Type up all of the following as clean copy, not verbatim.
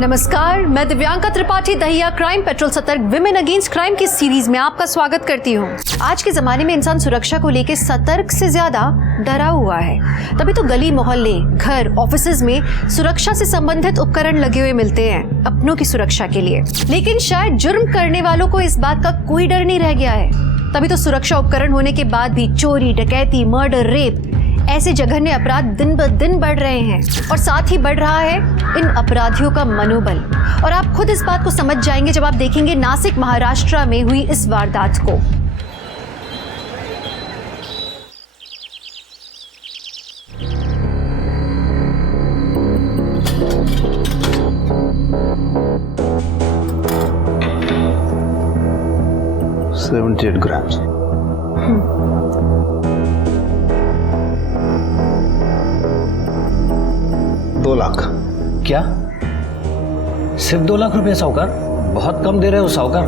नमस्कार, मैं Divyanka Tripathi Dahiya crime petrol सतर्क विमेन अगेंस्ट क्राइम की सीरीज में आपका स्वागत करती हूँ। आज के जमाने में इंसान सुरक्षा को लेकर सतर्क से ज्यादा डरा हुआ है। तभी तो गली मोहल्ले, घर, ऑफिसेज में सुरक्षा से संबंधित उपकरण लगे हुए मिलते हैं अपनों की सुरक्षा के लिए। लेकिन शायद जुर्म करने वालों को इस बात का कोई डर नहीं रह गया है। तभी तो सुरक्षा उपकरण होने के बाद भी चोरी, डकैती, मर्डर, रेप ऐसे जघन्य अपराध दिन ब दिन बढ़ रहे हैं और साथ ही बढ़ रहा है इन अपराधियों का मनोबल। और आप खुद इस बात को समझ जाएंगे जब आप देखेंगे नासिक, महाराष्ट्र में हुई इस वारदात को। $78 grams. 2 लाख। क्या? सिर्फ 2 लाख रुपए साहूकार? बहुत कम दे रहे हो साहूकार।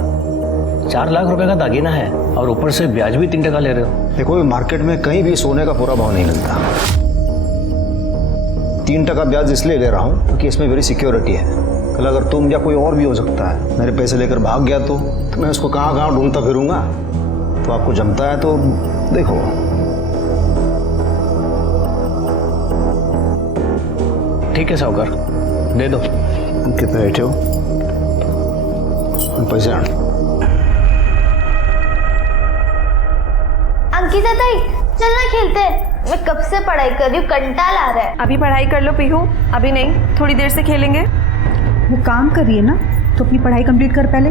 4 लाख रुपए का दागीना है और ऊपर से ब्याज भी 3% ले रहे हो। देखो, मार्केट में कहीं भी सोने का पूरा भाव नहीं मिलता। 3% ब्याज इसलिए ले रहा हूँ क्योंकि इसमें मेरी सिक्योरिटी है। कल अगर तुम या कोई और भी हो सकता है मेरे पैसे लेकर भाग गया तो मैं उसको कहाँ कहाँ ढूंढता फिरूंगा। तो आपको जमता है तो देखो। ठीक है साहूकार, दे दो। कितने बैठे हो? पैसे आने। अंकिता ताई, चलना खेलते हैं। मैं कब से पढ़ाई कर रही हूँ, कंटाल आ रहा है। अभी पढ़ाई कर लो पीहू, अभी नहीं, थोड़ी देर से खेलेंगे। वो काम कर रही है ना, तो अपनी पढ़ाई कंप्लीट कर पहले।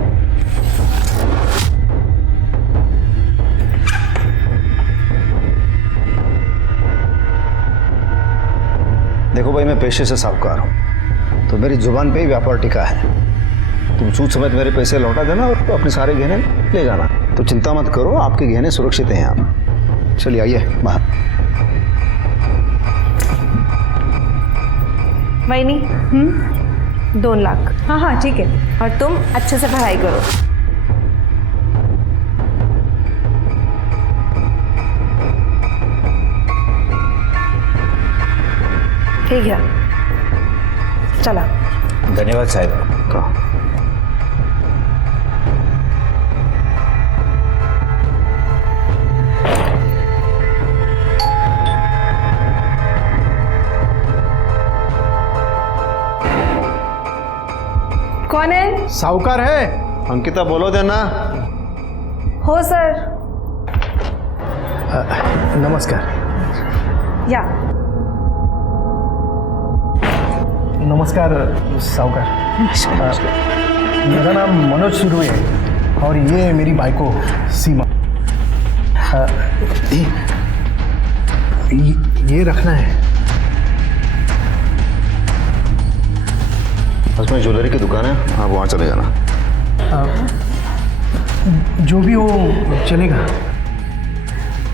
देखो भाई, मैं पेशे से साहूकार हूँ तो मेरी जुबान पे ही व्यापार टिका है। तुम सूद समेत मेरे पैसे लौटा देना और अपने सारे गहने ले जाना। तो चिंता मत करो, आपके गहने सुरक्षित हैं यहाँ। चलिए आइए बाहर। वहीनी, 2 लाख। हाँ हाँ ठीक है। और तुम अच्छे से पढ़ाई करो। ठीक है, चला। धन्यवाद साहब। कौन है? साहूकार है। अंकिता बोलो देना। हो सर। नमस्कार। या नमस्कार साहूकार। मेरा नाम मनोज सुरुई है और ये मेरी बाइको सीमा। ये रखना है। बस में ज्वेलरी की दुकान है, आप वहाँ चले जाना। जो भी हो चलेगा।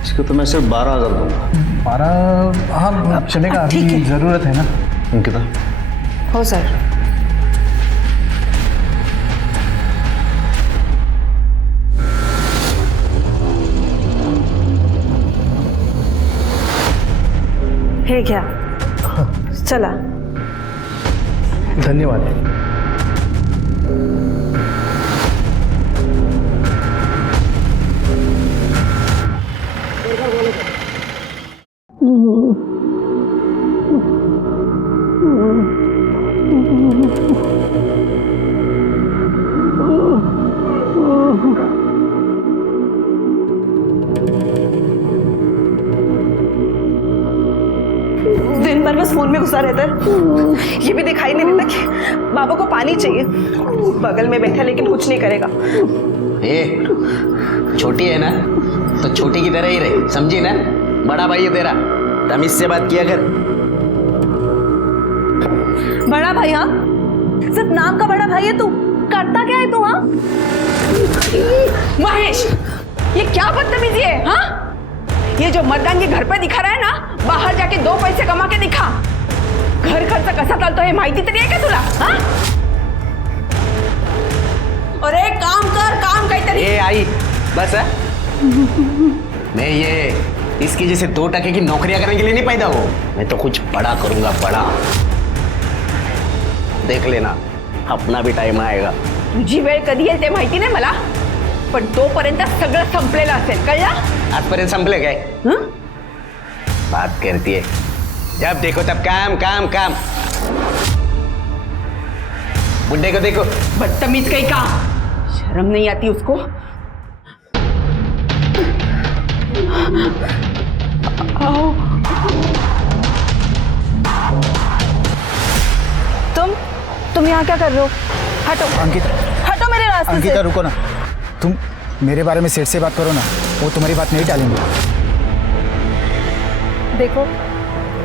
इसको तो मैं सिर्फ 12,000 दूंगा। 12? हाँ चलेगा, अभी ज़रूरत है ना। अंकिता। हो सर। है क्या? चला। धन्यवाद। दिन भर बस फोन में घुसा रहता है। ये भी दिखाई नहीं देता कि बाबा को पानी चाहिए। बगल में बैठा लेकिन कुछ नहीं करेगा। छोटी है ना तो छोटी की तरह ही रहे, समझी ना? बड़ा भाई है तेरा, तमीज से बात किया कर। बड़ा भाई? हाँ, सिर्फ नाम का बड़ा भाई है तू, करता क्या है तू? हाँ, महेश, ये क्या बदतमीजी है? हाँ, ये जो मर्दांगी घर पे दिखा रहा है ना, बाहर जाके 2 पैसे कमा के दिखा. घर खर्च कसा चालतो हे माहिती तरी आहे का तुला? हाँ? अरे काम कर, काम काहीतरी. ए आई बस है? मैं ये इसकी जैसे 2% की नौकरियां करने के लिए नहीं पैदा हो. मैं तो कुछ बड़ा करूंगा, बड़ा. देख लेना, अपना भी टाइम आएगा. तुझी वेळ कधी येईल ते माहिती नाही मला, पण तोपर्यंत सगळं संपलेलं असेल, कळलं? आजपर्यंत संपले काय? हं? बात करती है, जब देखो तब काम काम काम. बुड्ढे को देखो. बदतमीज कहीं का, शर्म नहीं आती उसको? आओ. तुम यहाँ क्या कर रहे हो? हटो अंकिता, हटो मेरे रास्ते अंकिता से. रुको ना. तुम मेरे बारे में सेठ से बात करो ना, वो तुम्हारी बात नहीं टालेंगे. देखो,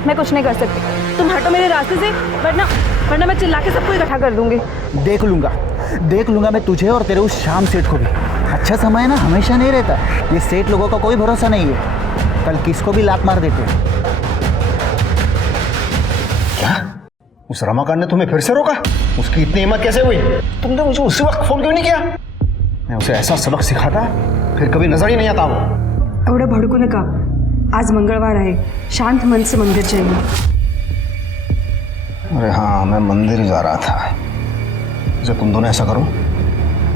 मैं कुछ नहीं कर सकती. तुम हटो मेरे रास्ते से, वरना मैं चिल्ला के सबको इकट्ठा कर दूंगी. देख लूंगा मैं तुझे और तेरे उस शाम सेठ को भी. अच्छा समय ना हमेशा नहीं रहता. ये सेठ लोगों का कोई भरोसा नहीं है, कल किसको भी लात मार देते. क्या उस रमाकांत ने तुम्हें फिर से रोका? उसकी इतनी हिम्मत कैसे हुई? तुमने मुझे उसी वक्त फोन क्यों नहीं किया? मैं उसे ऐसा सबक सिखाता फिर कभी नजर ही नहीं आता वो. एवढं भडकू नका. आज मंगळवार आहे, शांत मन से मंदिर जाइए. अरे हाँ, मैं मंदिर ही जा रहा था. जब तुम दोनों ऐसा करो,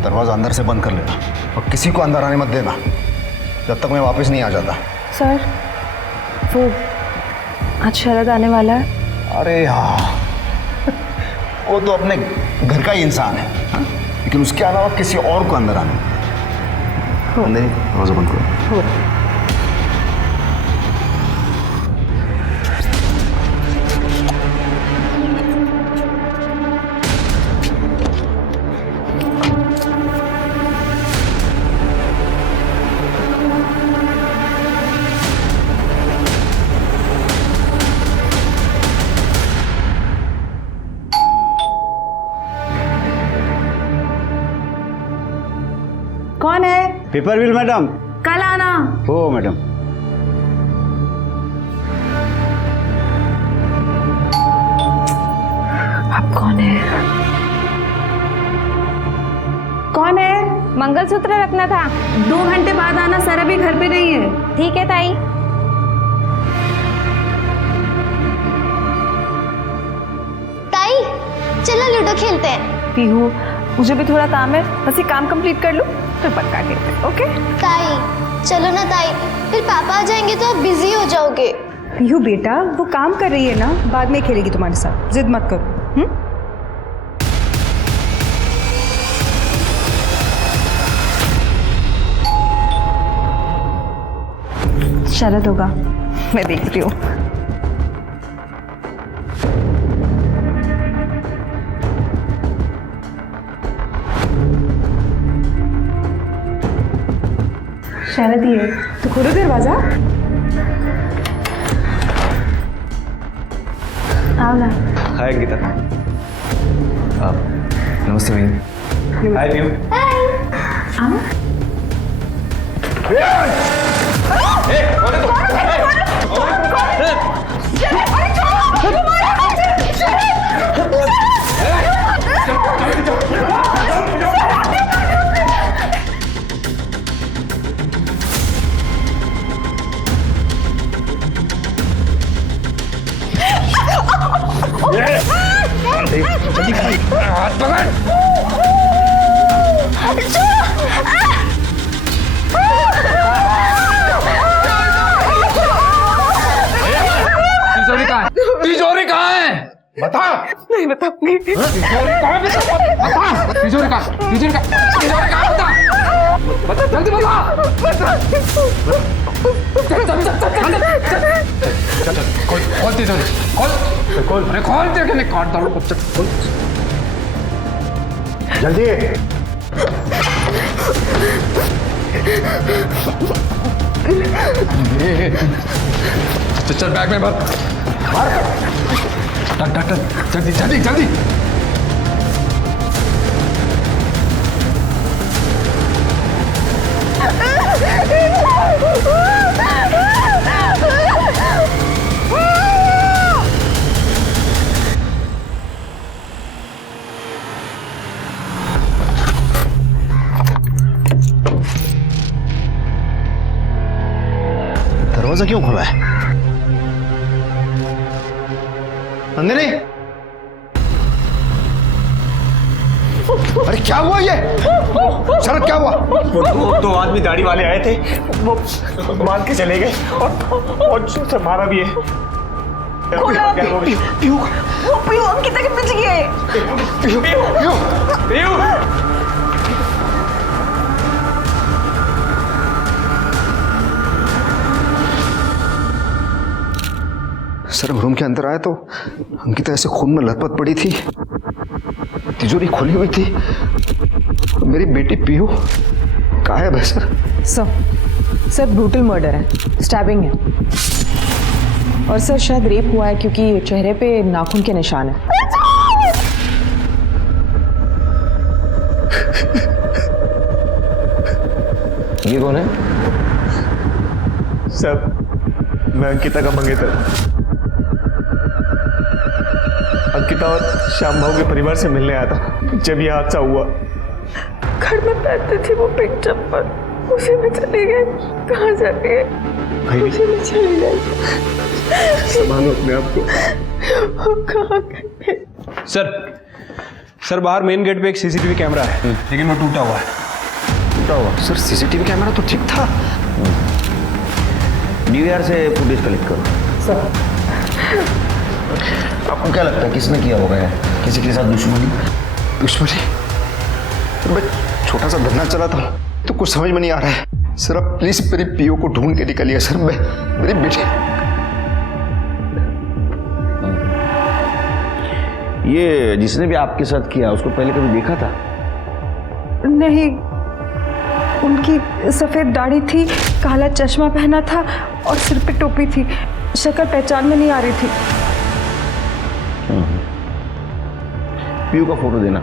दरवाजा अंदर से बंद कर लेना और किसी को अंदर आने मत देना जब तक मैं वापस नहीं आ जाता. सर, वो आज शरद आने वाला है. अरे हाँ, वो तो अपने घर का ही इंसान है, हाँ? लेकिन उसके अलावा किसी और को अंदर आने नहीं. दरवाजा बंद करो. कौन है? Paper bill madam. कल आना. हो मैडम. आप कौन है? कौन है? मंगलसूत्र रखना था. 2 घंटे बाद आना. सर अभी घर पे नहीं है. ठीक है ताई. ताई, चलो लूडो खेलते हैं. पीहू, मुझे भी थोड़ा काम है, बस ये काम कंप्लीट कर लूं फिर पक्का खेलते हैं. ओके? ताई, चलो ना ताई, फिर पापा आ जाएंगे तो आप बिजी हो जाओगे. पीहू बेटा, वो काम कर रही है ना, बाद में खेलेगी तुम्हारे साथ. जिद मत करो. शरद होगा, मैं देखती हूँ. शरद ही है तो खोलो दरवाजा. आओ ना. हाय अंकिता. नमस्ते भैया. हाय पीयू. आओ. तिजोरी कहाँ है? बता. नहीं बताऊंगी. तिजोरी कहाँ है? बता. तिजोरी कहाँ? तिजोरी कहाँ? बता. जल्दी बता. चल खोल तिजोरी. खोल. अरे खोल दे के काट डालो. खोल जल्दी. चल बैग में भर. जल्दी जल्दी जल्दी. दरवाजा क्यों खोला है? नंदिनी, अरे क्या हुआ ये? शरद क्या हुआ? वो दो आदमी दाढ़ी वाले आए थे, वो मार के चले गए और से मारा भी है। पीयू अंकिता के पीछे गए। सर रूम के अंदर आया तो अंकिता ऐसे खून में लथपथ पड़ी थी, तिजोरी खुली हुई थी। मेरी बेटी पीयू गायब है सर। सर ब्रूटल मर्डर है, स्टैबिंग है, और सर शायद रेप हुआ है क्योंकि चेहरे पे नाखून के निशान है। ये कौन है? सब मैं अंकिता का मंगेतर। अंकिता और श्याम भाव के परिवार से मिलने आया था जब यह हादसा हुआ। घर में पहनते थे वो पिंक चप्पल, उसी में चले गए। कहाँ चले गए? उसी में चले गए। संभालो अपने आप को। कहाँ गए? सर बाहर मेन गेट पे एक सीसीटीवी कैमरा है, लेकिन वो टूटा हुआ है। टूटा हुआ? सर सीसीटीवी कैमरा तो ठीक था। डीवीआर से फुटेज कलेक्ट करो। सर आपको क्या लगता है किसने किया होगा? किसी के साथ दुश्मनी? दुश्मनी? मैं छोटा सा धरना चला था तो कुछ समझ में नहीं आ रहा है सर। आप प्लीज मेरी पीओ को ढूंढ के निकलिए सर। मैं मेरी बेटी। ये जिसने भी आपके साथ किया उसको पहले कभी देखा था? नहीं, उनकी सफ़ेद दाढ़ी थी, काला चश्मा पहना था और सिर पे टोपी थी। शक्ल पहचान में नहीं आ रही थी। पीयू का फोटो देना,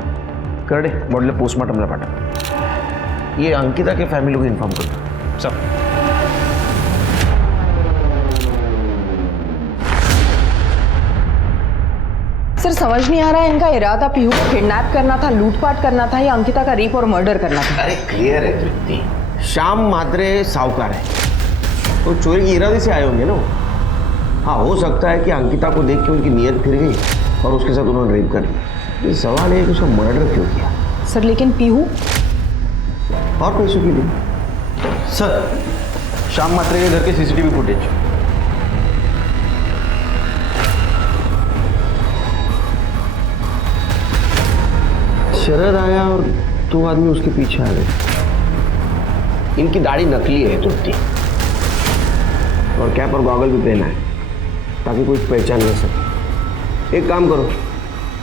कर दे बॉडीला पोस्टमार्टमला पाठव। ये अंकिता के फैमिली को इन्फॉर्म कर दो। सब सर समझ नहीं आ रहा है इनका इरादा पीहू को किडनैप करना था, लूटपाट करना था, या अंकिता का रेप और मर्डर करना था। अरे क्लियर है तृप्ति, श्याम म्हात्रे साहूकार है तो चोरी के इरादे से आए होंगे ना। हाँ, हो सकता है कि अंकिता को देख के उनकी नीयत फिर गई और उसके साथ उन्होंने रेप कर दिया। ये सवाल है कि उसका मर्डर क्यों किया? सर लेकिन पीहू और पैसों के लिए। सर श्याम म्हात्रे के घर के सीसीटीवी फुटेज। शरद आया और दो आदमी उसके पीछे आ गए। इनकी दाढ़ी नकली है तृप्ति, और कैप और गॉगल भी पहना है ताकि कोई पहचान न सके। एक काम करो,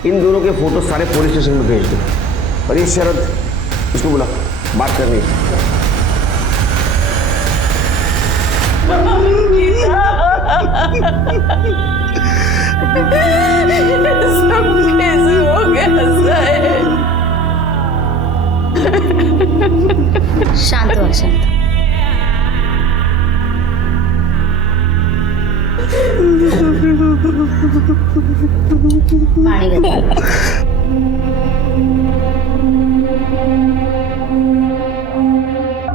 इन दोनों के फोटो सारे पुलिस स्टेशन में भेज दो, और ये शरद इसको बुला, बात करनी है। सब कैसे हो गया? शांत हो, शांत। पानी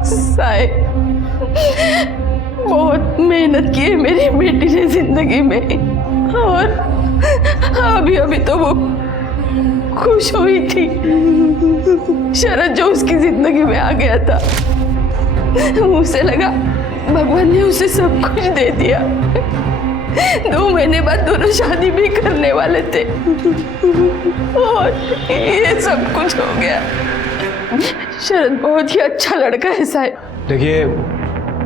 साहिब, बहुत मेहनत की है मेरी बेटी ने जिंदगी में, और अभी अभी तो वो खुश हुई थी। शरद जो उसकी जिंदगी में आ गया था, उसे लगा भगवान ने उसे सब कुछ दे दिया। 2 महीने बाद दोनों शादी भी करने वाले थे, और ये सब कुछ हो गया। शरद बहुत ही अच्छा लड़का है साहिब। देखिए,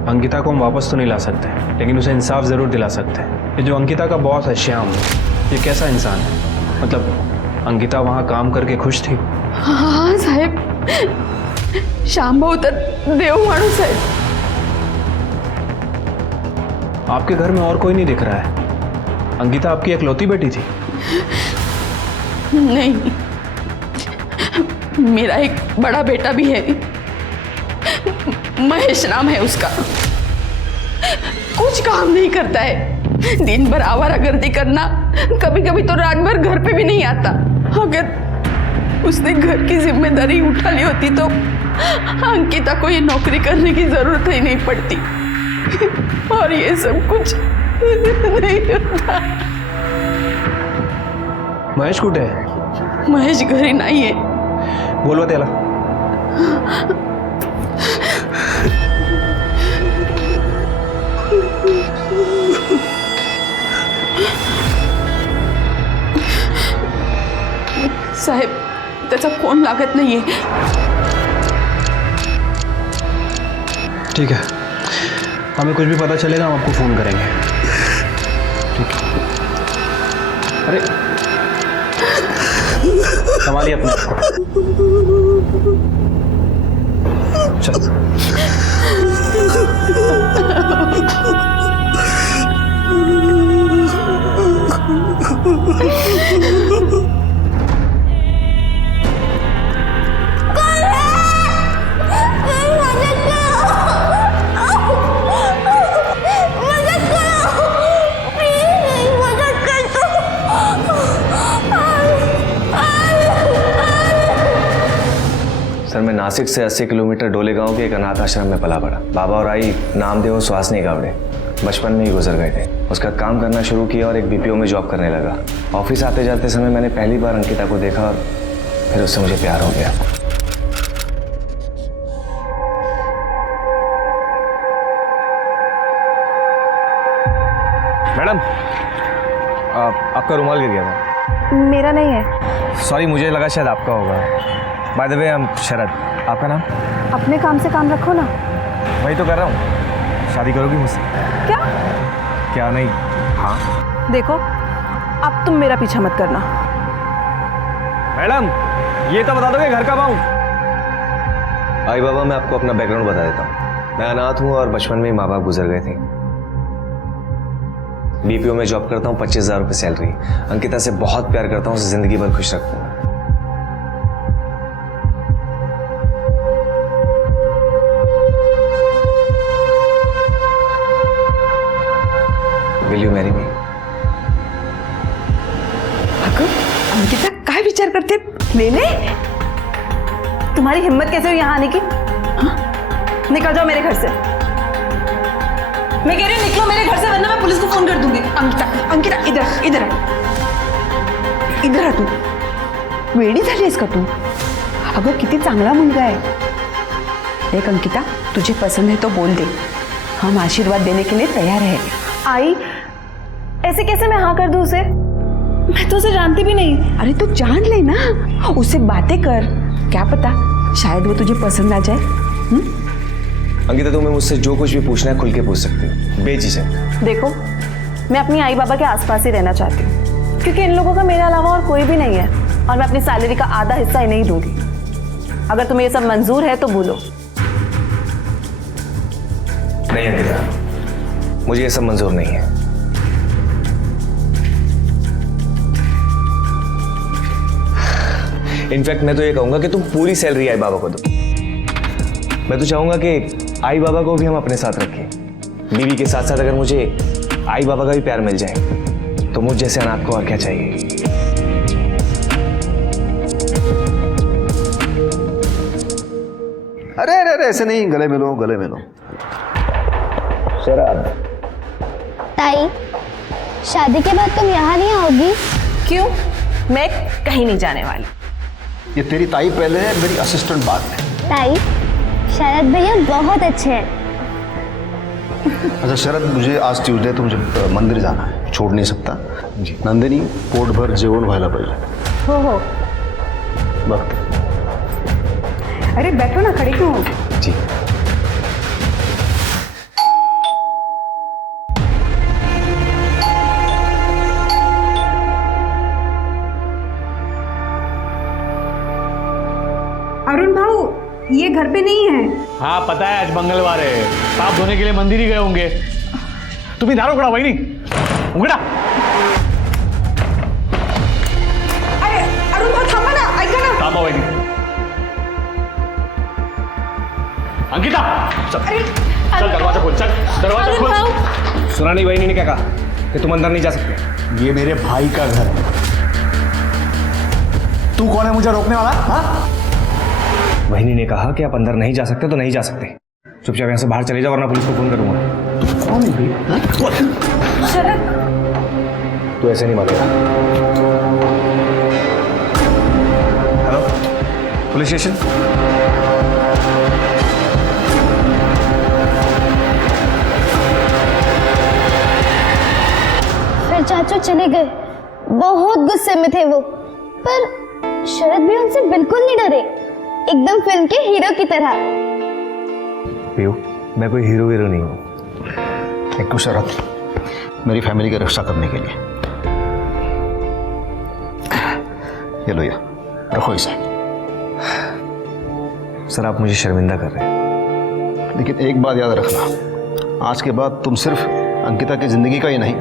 अंकिता को हम वापस तो नहीं ला सकते, लेकिन उसे इंसाफ ज़रूर दिला सकते हैं। ये जो अंकिता का बॉस है श्याम, ये कैसा इंसान है? मतलब अंकिता वहाँ काम करके खुश थी? हाँ साहेब, श्याम भाऊ तर देव माणूस है। आपके घर में और कोई नहीं दिख रहा है। अंकिता आपकी इकलौती बेटी थी? नहीं, मेरा एक बड़ा बेटा भी है, महेश नाम है उसका। कुछ काम नहीं करता है, दिन भर आवारागर्दी करना, कभी कभी तो रात भर घर पे भी नहीं आता। अगर उसने घर की जिम्मेदारी उठा ली होती तो अंकिता को ये नौकरी करने की जरूरत ही नहीं पड़ती। और ये सब कुछ नहीं होता। महेश कुठे आहे? महेश घरी नाहीये. बोलवा त्याला. साहेब, त्याचा फोन लागत नाहीये. ठीक है, हमें कुछ भी पता चलेगा हम आपको फ़ोन करेंगे. ठीक है. अरे संभालिए अपने आप को. चल. सर, मैं नासिक से 80 किलोमीटर डोले गांव के एक अनाथ आश्रम में पला पड़ा. बाबा और आई नामदेव और सुहासनी गावड़े बचपन में ही गुजर गए थे. उसका काम करना शुरू किया और एक बीपीओ में जॉब करने लगा. ऑफिस आते जाते समय मैंने पहली बार अंकिता को देखा और फिर उससे मुझे प्यार हो गया. मैडम, आपका रुमाल गिर गया था. मेरा नहीं है. सॉरी, मुझे लगा शायद आपका होगा. By the way, I am Sharad. आपका नाम? अपने काम से काम रखो ना. वही तो कर रहा हूँ. शादी करोगी मुझसे? क्या? क्या नहीं? हाँ. देखो, अब तुम मेरा पीछा मत करना. मैडम, ये तो बता दो कि घर कब आऊँ? आई बाबा, मैं आपको अपना बैकग्राउंड बता देता हूँ. मैं अनाथ हूँ और बचपन में ही माँ बाप गुजर गए थे. बीपीओ में जॉब करता हूँ, 25,000 रुपये सैलरी. अंकिता से बहुत प्यार करता हूँ, उसे जिंदगी भर खुश रखूँगा. Will you marry me? Ankita, काय विचार करते? ले ले. तुम्हारी हिम्मत कैसे हुई यहाँ आने की? हाँ? निकल जाओ मेरे घर से. मैं कह रही हूँ निकलो मेरे घर से, वरना मैं पुलिस को फोन कर दूंगी. अंकिता, अंकिता, इधर इधर इधर आ. तू वेडी झालीस का तू? अगं किती चांगला मुलगा आहे. देख अंकिता, तुझे पसंद है तो बोल दे. हम आशीर्वाद देने के लिए तैयार है. आई, ऐसे कैसे मैं हाँ कर दूं उसे? मैं तो उसे जानती भी नहीं. अरे तू जान ले ना, उससे बातें कर. क्या पता शायद वो तुझे पसंद आ जाए. अंकिता, तुम्हें मुझसे जो कुछ भी पूछना है खुल के पूछ सकती हो, बेझिझक. देखो, मैं अपनी आई बाबा के आसपास ही रहना चाहती हूँ, क्योंकि इन लोगों का मेरे अलावा और कोई भी नहीं है, और मैं अपनी सैलरी का आधा हिस्सा इन्हें ही दूंगी. अगर तुम्हें ये सब मंजूर है तो बोलो. नहीं अंकिता, मुझे ये सब मंजूर नहीं है. इनफैक्ट मैं तो ये कहूंगा कि तुम पूरी सैलरी आई बाबा को दो. मैं तो चाहूंगा कि आई बाबा को भी हम अपने साथ रखें. बीवी के साथ साथ अगर मुझे आई बाबा का भी प्यार मिल जाए तो मुझ जैसे अनाथ को और क्या चाहिए. अरे अरे अरे, ऐसे नहीं. गले मिलो, गले मिलो. शराब. ताई, शादी के बाद तुम यहाँ नहीं आओगी? क्यों? मैं कहीं नहीं जाने वाली. ये तेरी ताई पहले है, मेरी असिस्टेंट बाद में. ताई, शरद भैया बहुत अच्छे हैं. अच्छा शरद, मुझे आज ट्यूसडे तो मुझे मंदिर जाना है, छोड़ नहीं सकता. जी. नंदिनी, पोटभर जेवण व्हायला पाहिजे. हो. वक्त. अरे बैठो ना, खड़ी क्यों? जी. अरुण भाऊ, ये घर पे नहीं है. हाँ पता है, आज मंगलवार है, पाप धोने के लिए मंदिर ही गए होंगे. तुम्ही दार उघडा वहिनी, उघडा. अरे अरुण भाऊ थांबा ना, ऐका ना. थांबा वहिनी. अंकिता, चल दरवाजा खोल. चल दरवाजा खोल. सुना नहीं बहनी ने क्या कहा कि तुम अंदर नहीं जा सकते? ये मेरे भाई का घर है. तू कौन है मुझे रोकने वाला? हाँ, बहनी ने कहा कि आप अंदर नहीं जा सकते तो नहीं जा सकते. चुपचाप यहाँ से बाहर चले जाओ वरना पुलिस को फोन करूंगा। कौन है भैया? तू ऐसे नहीं मानेगा। Hello, police station. फिर चाचू चले गए, बहुत गुस्से में थे वो, पर शरद भी उनसे बिल्कुल नहीं डरे, एकदम फिल्म के हीरो की तरह। पीयू, मैं कोई हीरो नहीं हूँ। एक शरद मेरी फैमिली की रक्षा करने के लिए, ये लो, ये रखो इसे। सर आप मुझे शर्मिंदा कर रहे हैं। लेकिन एक बात याद रखना, आज के बाद तुम सिर्फ अंकिता की जिंदगी का ही नहीं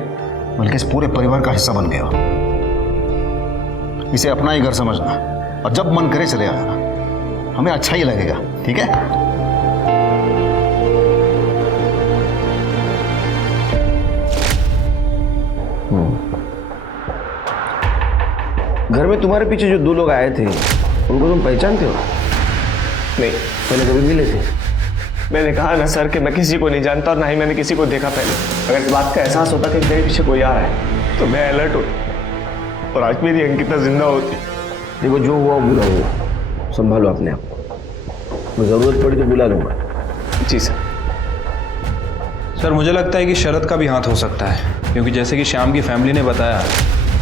बल्कि इस पूरे परिवार का हिस्सा बन गए हो। इसे अपना ही घर समझना और जब मन करे चले आना, हमें अच्छा ही लगेगा, ठीक है? घर में तुम्हारे पीछे जो 2 लोग आए थे उनको तुम पहचानते हो? नहीं, पहले कभी मिले थे? मैंने कहा ना सर कि मैं किसी को नहीं जानता और ना ही मैंने किसी को देखा पहले। अगर इस बात का एहसास होता कि मेरे पीछे कोई आ रहा है तो मैं अलर्ट होता और आज मेरी अंकिता जिंदा होती। देखो, जो हुआ बुरा हुआ, संभालो अपने आप को, जरूरत पड़ी तो बुला लूंगा। जी सर। सर मुझे लगता है कि शरद का भी हाथ हो सकता है, क्योंकि जैसे कि श्याम की फैमिली ने बताया,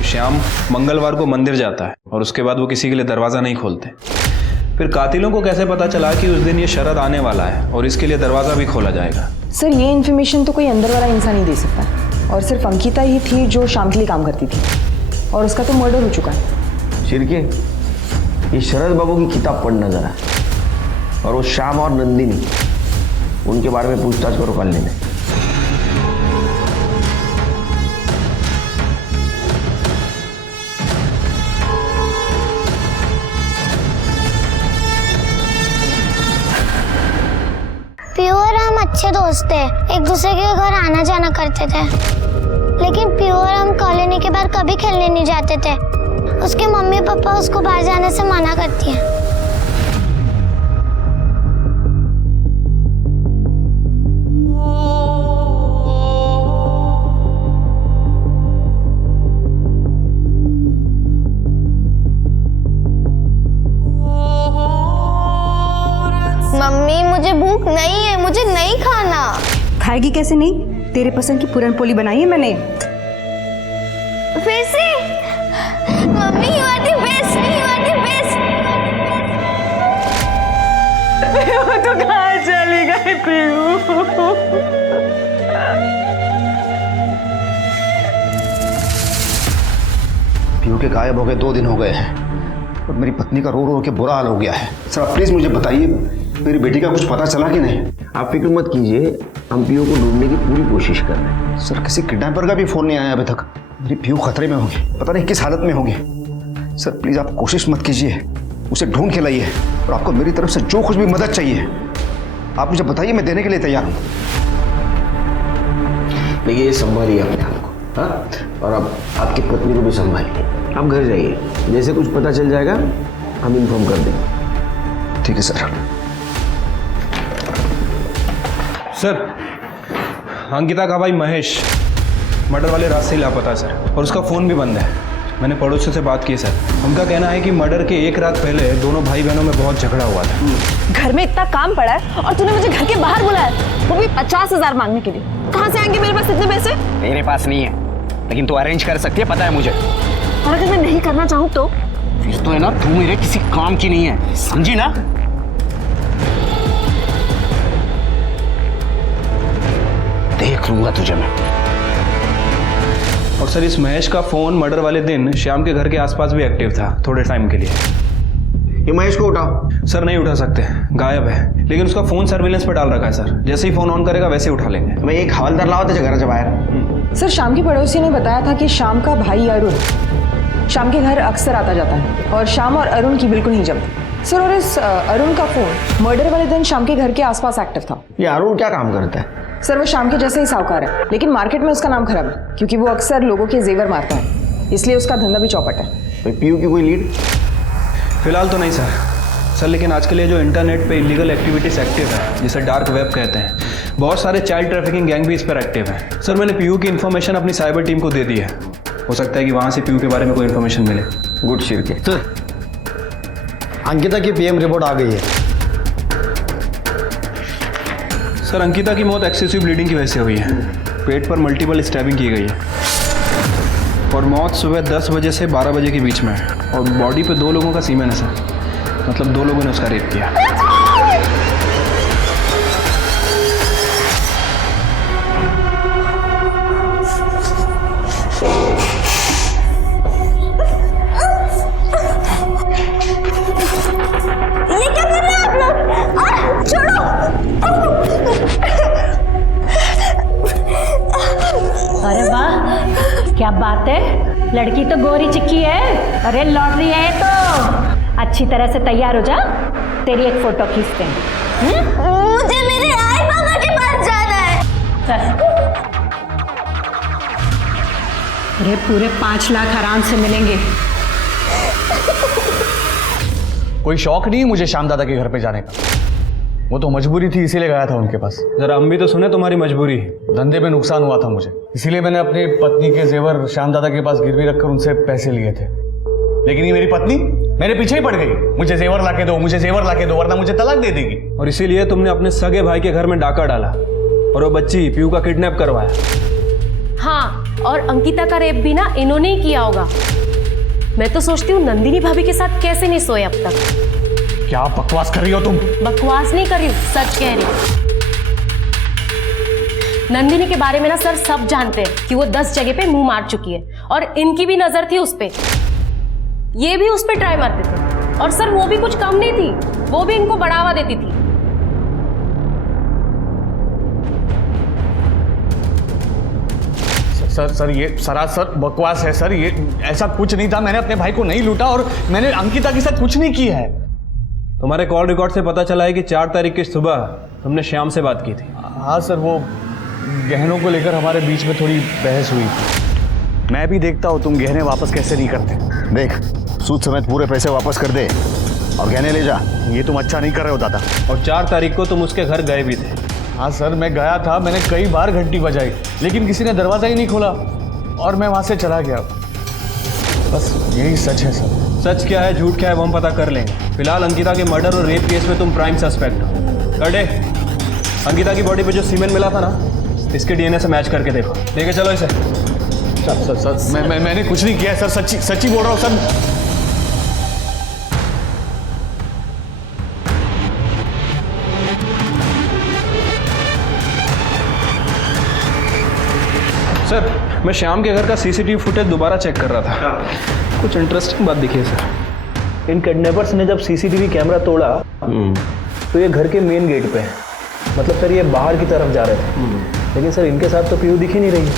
श्याम मंगलवार को मंदिर जाता है और उसके बाद वो किसी के लिए दरवाज़ा नहीं खोलते। फिर कातिलों को कैसे पता चला कि उस दिन ये शरद आने वाला है और इसके लिए दरवाज़ा भी खोला जाएगा? सर ये इन्फॉर्मेशन तो कोई अंदर वाला इंसान ही दे सकता, और सिर्फ अंकिता ही थी जो शाम के लिए काम करती थी, और उसका तो मर्डर हो चुका है। शिरके, ये शरद बाबू की किताब पढ़ना जरा, और वो श्याम और नंदिनी, उनके बारे में पूछताछ करो कॉलेज में। पियो और हम अच्छे दोस्त थे, एक दूसरे के घर आना जाना करते थे, लेकिन पियो और हम कॉलोनी के बाहर कभी खेलने नहीं जाते थे। उसके मम्मी पापा उसको बाहर जाने से मना करती हैं। मम्मी मुझे भूख नहीं है, मुझे नहीं खाना। खाएगी कैसे नहीं? तेरे पसंद की पूरन पोली बनाई है मैंने। फिर से? Mummy you are the best, you are the best. वो तो कहाँ चली गई पीयू? पीयू के गायब हो गए 2 दिन हो गए हैं और मेरी पत्नी का रो रो के बुरा हाल हो गया है। सर आप प्लीज मुझे बताइए, मेरी बेटी का कुछ पता चला कि नहीं? आप फिक्र मत कीजिए, हम पीयू को ढूंढने की पूरी कोशिश कर रहे हैं। सर किसी किडनैपर का भी फोन नहीं आया अभी तक। मेरी पीयू खतरे में होगी, पता नहीं किस हालत में होगी। सर प्लीज आप कोशिश मत कीजिए, उसे ढूंढ के लाइए, और आपको मेरी तरफ से जो कुछ भी मदद चाहिए आप मुझे बताइए, मैं देने के लिए तैयार हूँ। देखिए संभालिए अपने आप को, हाँ, और अब आपकी पत्नी को भी संभालिए। आप घर जाइए, जैसे कुछ पता चल जाएगा हम इन्फॉर्म कर देंगे। ठीक है सर। सर अंकिता का भाई महेश मर्डर वाले रात से ही लापता है सर, और उसका फ़ोन भी बंद है। मैंने पड़ोसियों से बात की सर, उनका कहना है कि मर्डर के 1 रात पहले दोनों भाई बहनों में बहुत झगड़ा हुआ था। घर में इतना काम पड़ा है और तूने मुझे घर के बाहर बुलाया, वो भी 50,000 मांगने के लिए। कहाँ से आएंगे मेरे पास इतने पैसे? तेरे पास नहीं है, लेकिन तू अरेंज कर सकती है, पता है मुझे। और अगर मैं नहीं करना चाहूँ तो? फिर तो है ना, तू मेरे किसी काम की नहीं है, समझी ना? देख लूंगा तुझे मैं। और सर इस महेश का फ़ोन मर्डर वाले दिन श्याम के घर के आसपास भी एक्टिव था थोड़े टाइम के लिए। ये महेश को उठाओ। सर नहीं उठा सकते, गायब है, लेकिन उसका फ़ोन सर्विलेंस पर डाल रखा है सर। जैसे ही फ़ोन ऑन करेगा वैसे ही उठा लेंगे। मैं एक हवलदार लाओ तो घराच्या बाहेर। सर शाम की पड़ोसी ने बताया था कि शाम का भाई अरुण शाम के घर अक्सर आता जाता है, और शाम और अरुण की बिल्कुल नहीं जमती। सर और इस अरुण का फोन मर्डर वाले दिन शाम के घर के आसपास एक्टिव था। ये अरुण क्या काम करता है? सर वो शाम के जैसे ही साहूकार है, लेकिन मार्केट में उसका नाम खराब है क्योंकि वो अक्सर लोगों के जेवर मारता है, इसलिए उसका धंधा भी चौपट है। पीयू की कोई लीड? फिलहाल तो नहीं सर, सर लेकिन आजकल ये जो इंटरनेट पे इलीगल एक्टिविटीज़ एक्टिव है, जिसे डार्क वेब कहते हैं, बहुत सारे चाइल्ड ट्रैफिकिंग गैंग भी इस पर एक्टिव हैं। सर मैंने पीयू की इन्फॉर्मेशन अपनी साइबर टीम को दे दी है, हो सकता है कि वहाँ से पीयू के बारे में कोई इन्फॉर्मेशन मिले। गुड शिरके। सर अंकिता की पीएम रिपोर्ट आ गई है। सर अंकिता की मौत एक्सेसिव ब्लीडिंग की वजह से हुई है, पेट पर मल्टीपल स्टैबिंग की गई है और मौत सुबह 10 बजे से 12 बजे के बीच में है और बॉडी पे 2 लोगों का सीमेन है सर, मतलब 2 लोगों ने उसका रेप किया। ये क्या कर रहे हैं आप लोग? छोड़ो। अरे वाह, क्या बात है, लड़की तो गोरी चिक्की है। अरे लॉटरी है तो अच्छी तरह से तैयार हो जा, तेरी एक फोटो खींचते हैं। मुझे मेरे आई बाबा के पास जाना है। चल। अरे पूरे 5 लाख आराम से मिलेंगे। कोई शौक नहीं है मुझे श्याम दादा के घर पे जाने का, वो तो मजबूरी थी इसीलिए गया था उनके पास। जरा हम भी तो सुने तुम्हारी मजबूरी। धंधे में नुकसान हुआ था मुझे, इसीलिए मैंने अपनी पत्नी के जेवर श्याम दादा के पास गिरवी रखकर उनसे पैसे लिए थे। लेकिन ये मेरी पत्नी मेरे पीछे ही पड़ गई, मुझे जेवर लाके दो, मुझे जेवर लाके दो, वरना मुझे तलाक दे देगी। और इसीलिए तुमने अपने सगे भाई के घर में डाका डाला और वो बच्ची पीयू का किडनैप करवाया। हाँ, और अंकिता का रेप भी ना इन्होंने ही किया होगा। मैं तो सोचती हूँ नंदिनी भाभी के साथ कैसे नहीं सोए अब तक। क्या बकवास कर रही हो तुम? बकवास नहीं कर रही हूँ, सच कह रही हूँ। नंदिनी के बारे में ना सर सब जानते हैं कि वो 10 जगह पे मुंह मार चुकी है और इनकी भी नजर थी उस पे। ये भी उस पे ट्राई मारते थे और सर वो भी कुछ कम नहीं थी, वो भी इनको बढ़ावा देती थी। सर ये सरासर बकवास है सर, ये ऐसा कुछ नहीं था। मैंने अपने भाई को नहीं लूटा और मैंने अंकिता के साथ कुछ नहीं किया है। तुम्हारे कॉल रिकॉर्ड से पता चला है कि 4 तारीख की सुबह तुमने श्याम से बात की थी। हाँ सर, वो गहनों को लेकर हमारे बीच में थोड़ी बहस हुई थी। मैं भी देखता हूँ तुम गहने वापस कैसे नहीं करते। देख सूद समेत पूरे पैसे वापस कर दे और गहने ले जा। ये तुम अच्छा नहीं कर रहे हो दादा। और 4 तारीख को तुम उसके घर गए भी थे। हाँ सर, मैं गया था, मैंने कई बार घंटी बजाई लेकिन किसी ने दरवाज़ा ही नहीं खोला और मैं वहाँ से चला गया। बस यही सच है सर। सच क्या है झूठ क्या है वो हम पता कर लेंगे। फिलहाल अंकिता के मर्डर और रेप केस में तुम प्राइम सस्पेक्ट हो। करडे, अंकिता की बॉडी पे जो सीमेन मिला था ना, इसके डीएनए से मैच करके देखो। लेके चलो इसे। सर मैंने कुछ नहीं किया सर, सच्ची बोल रहा हूँ सर। सर मैं श्याम के घर का सीसीटीवी फुटेज दोबारा चेक कर रहा था, कुछ इंटरेस्टिंग बात दिखी है सर। इन किडनैपर्स ने जब सीसीटीवी कैमरा तोड़ा तो ये घर के मेन गेट पे है, मतलब सर ये बाहर की तरफ जा रहे थे। लेकिन सर इनके साथ तो पीयू दिख ही नहीं रही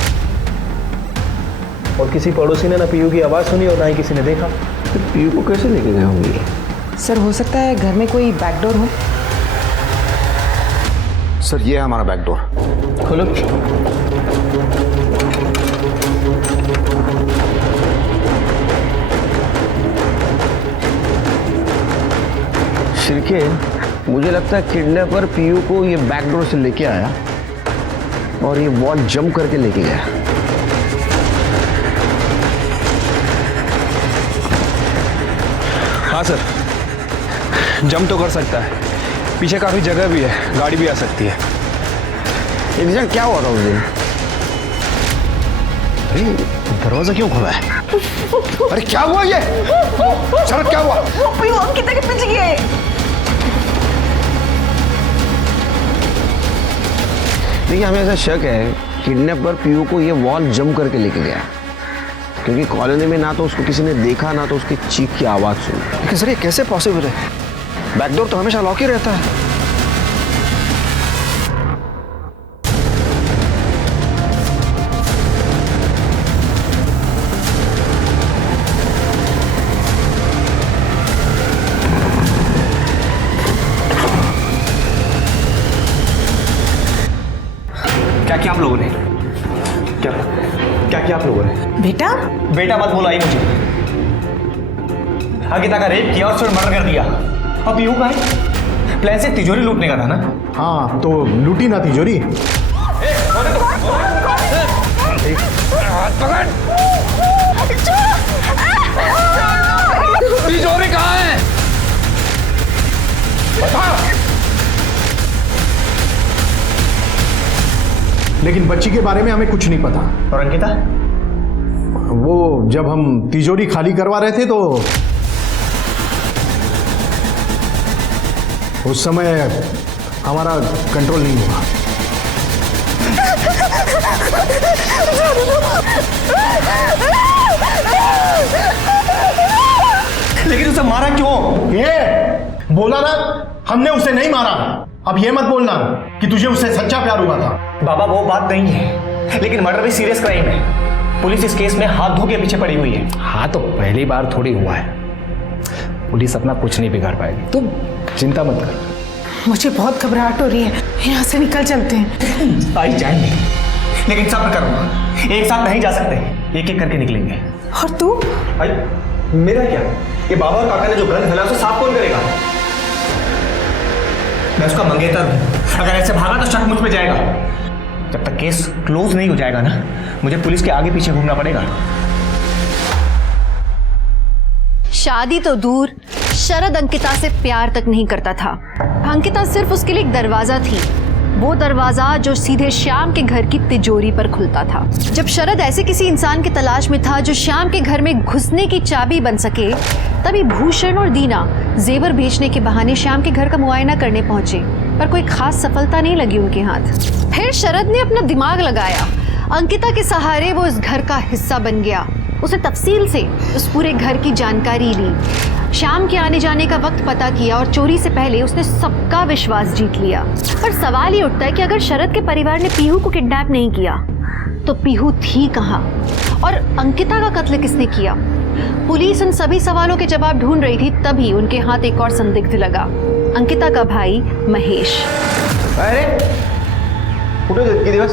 और किसी पड़ोसी ने ना पीयू की आवाज़ सुनी और ना ही किसी ने देखा। तो पीयू को कैसे लेके गए होंगे? सर हो सकता है घर में कोई बैकडोर हो। सर ये है हमारा बैकडोर। खोलो। शिरके, मुझे लगता है किडनैपर पीयू को ये बैकडोर से लेके आया और ये वॉल जंप करके लेके गया। हाँ सर, जंप तो कर सकता है, पीछे काफ़ी जगह भी है, गाड़ी भी आ सकती है। एग्जैक्ट क्या हुआ था उस दिन? अरे दरवाजा क्यों खुला है? अरे क्या हुआ ये? शरद क्या हुआ? पीयू अंकिता के पीछे गए। देखिए हमें ऐसा शक है किडनैपर पीयू को ये वॉल जंप करके लेके गया, क्योंकि कॉलोनी में ना तो उसको किसी ने देखा ना तो उसकी चीख की आवाज़ सुनी। लेकिन सर ये कैसे पॉसिबल है? बैकडोर तो हमेशा लॉक ही रहता है। क्या किया आप लोगों ने? क्या किया आप लोगों ने? बेटा बेटा मत बोला ही मुझे। अंकिता का रेप किया और उसने मर्डर कर दिया अब पीहू का है? प्लान से तिजोरी लूटने का था ना? हाँ तो लूटी ना तिजोरी। तिजोरी कहाँ है? बता। लेकिन बच्ची के बारे में हमें कुछ नहीं पता। और अंकिता? वो जब हम तिजोरी खाली करवा रहे थे तो उस समय हमारा कंट्रोल नहीं हुआ। लेकिन उसे मारा क्यों? ये बोला ना, हमने उसे नहीं मारा। अब ये मत बोलना कि तुझे उससे सच्चा प्यार हुआ था। बाबा वो बात नहीं है, लेकिन मर्डर भी सीरियस क्राइम है। पुलिस इस केस में हाथ धो के पीछे पड़ी हुई है। हाँ तो पहली बार थोड़ी हुआ है, पुलिस अपना कुछ नहीं बिगाड़ पाएगी, तुम चिंता मत कर। मुझे बहुत घबराहट हो रही है, यहाँ से निकल चलते हैं। आई जाएंगे, लेकिन सब करूंगा। एक साथ नहीं जा सकते, एक एक करके निकलेंगे। और तू? भाई मेरा क्या? ये बाबा और काका ने जो गंद फैला उसे साफ कौन करेगा? मैं उसका मंगेतर हूं। अगर ऐसे भागा तो शक मुझ पे जाएगा। जब तक केस क्लोज नहीं हो जाएगा ना, मुझे पुलिस के आगे पीछे घूमना पड़ेगा। शादी तो दूर, शरद अंकिता से प्यार तक नहीं करता था। अंकिता सिर्फ उसके लिए एक दरवाजा थी, वो दरवाजा जो सीधे श्याम के घर की तिजोरी पर खुलता था। जब शरद ऐसे किसी इंसान की तलाश में था जो श्याम के घर में घुसने की चाबी बन सके, तभी भूषण और दीना जेवर बेचने के बहाने श्याम के घर का मुआयना करने पहुंचे, पर कोई खास सफलता नहीं लगी उनके हाथ। फिर शरद ने अपना दिमाग लगाया। अंकिता के सहारे वो इस घर का हिस्सा बन गया। उसने तफसील से उस पूरे घर की जानकारी ली, श्याम के आने जाने का वक्त पता किया और चोरी से पहले उसने सबका विश्वास जीत लिया। पर सवाल ये उठता है कि अगर शरद के परिवार ने पीहू को किडनैप नहीं किया तो पीहू थी कहाँ और अंकिता का कत्ल किसने किया? पुलिस उन सभी सवालों के जवाब ढूंढ रही थी, तभी उनके हाथ एक और संदिग्ध लगा, अंकिता का भाई महेश। अरे कुठे होते किती दिवस?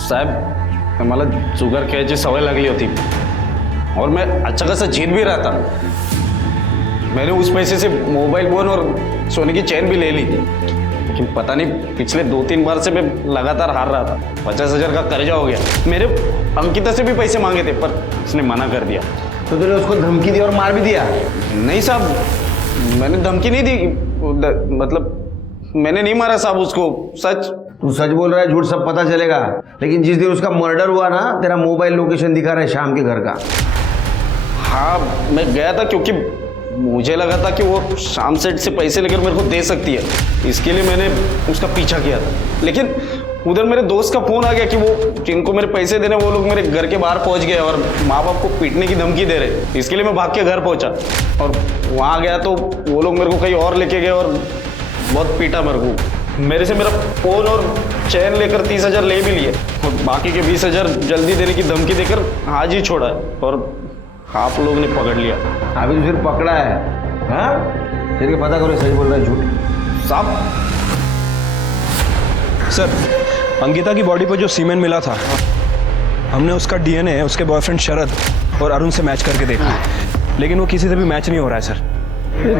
साहब मला शुगर खेळायची सवय लागली होती और मैं अच्छा खासा जीत भी रहा था। मैंने उस पैसे से मोबाइल फोन और सोने की चेन भी ले ली, लेकिन पता नहीं पिछले 2-3 बार से मैं लगातार हार रहा था। 50,000 का कर्जा हो गया। मेरे अंकिता से भी पैसे मांगे थे पर उसने मना कर दिया। तो तूने उसको धमकी दी और मार भी दिया? नहीं साहब, मैंने धमकी नहीं दी, मतलब मैंने नहीं मारा साहब उसको। सच। तू सच बोल रहा है, झूठ सब पता चलेगा। लेकिन जिस दिन उसका मर्डर हुआ ना, तेरा मोबाइल लोकेशन दिखा रहा है श्याम के घर का। हाँ मैं गया था क्योंकि मुझे लगा था कि वो शाम सेठ से पैसे लेकर मेरे को दे सकती है, इसके लिए मैंने उसका पीछा किया था। लेकिन उधर मेरे दोस्त का फोन आ गया कि वो जिनको मेरे पैसे देने वो लोग मेरे घर के बाहर पहुंच गए और माँ बाप को पीटने की धमकी दे रहे। इसके लिए मैं भाग के घर पहुंचा और वहाँ गया तो वो लोग मेरे को कहीं और लेके गए और बहुत पीटा मेरे को। मेरे से मेरा फोन और चैन लेकर 30,000 ले भी लिए और बाकी के 20,000 जल्दी देने की धमकी देकर आज ही छोड़ा है और आप लोग ने पकड़ लिया। अभी तो फिर पकड़ा है? हाँ फिर पता करो सही बोल रहा है झूठ। साहब सर, अंकिता की बॉडी पर जो सीमेन मिला था, हमने उसका डीएनए उसके बॉयफ्रेंड शरद और अरुण से मैच करके देखा, लेकिन वो किसी से भी मैच नहीं हो रहा है सर।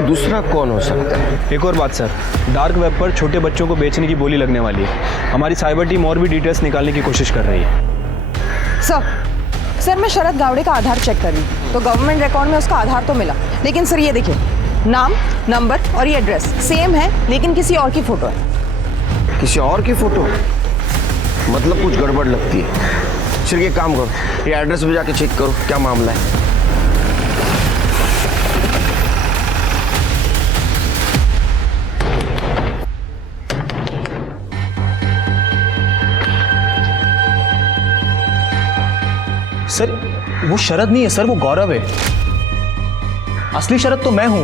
दूसरा कौन हो सकता है? एक और बात सर, डार्क वेब पर छोटे बच्चों को बेचने की बोली लगने वाली है। हमारी साइबर टीम और भी डिटेल्स निकालने की कोशिश कर रही है। सर मैं शरद गावड़े का आधार चेक कर रही हूँ, तो गवर्नमेंट रिकॉर्ड में उसका आधार तो मिला, लेकिन सर ये देखिए, नाम, नंबर और ये एड्रेस सेम है, लेकिन किसी और की फोटो है। किसी और की फोटो? मतलब कुछ गड़बड़ लगती है। चलिए एक काम करो, ये एड्रेस पे जाके चेक करो क्या मामला है। सर वो शरद नहीं है सर, वो गौरव है। असली शरद तो मैं हूँ।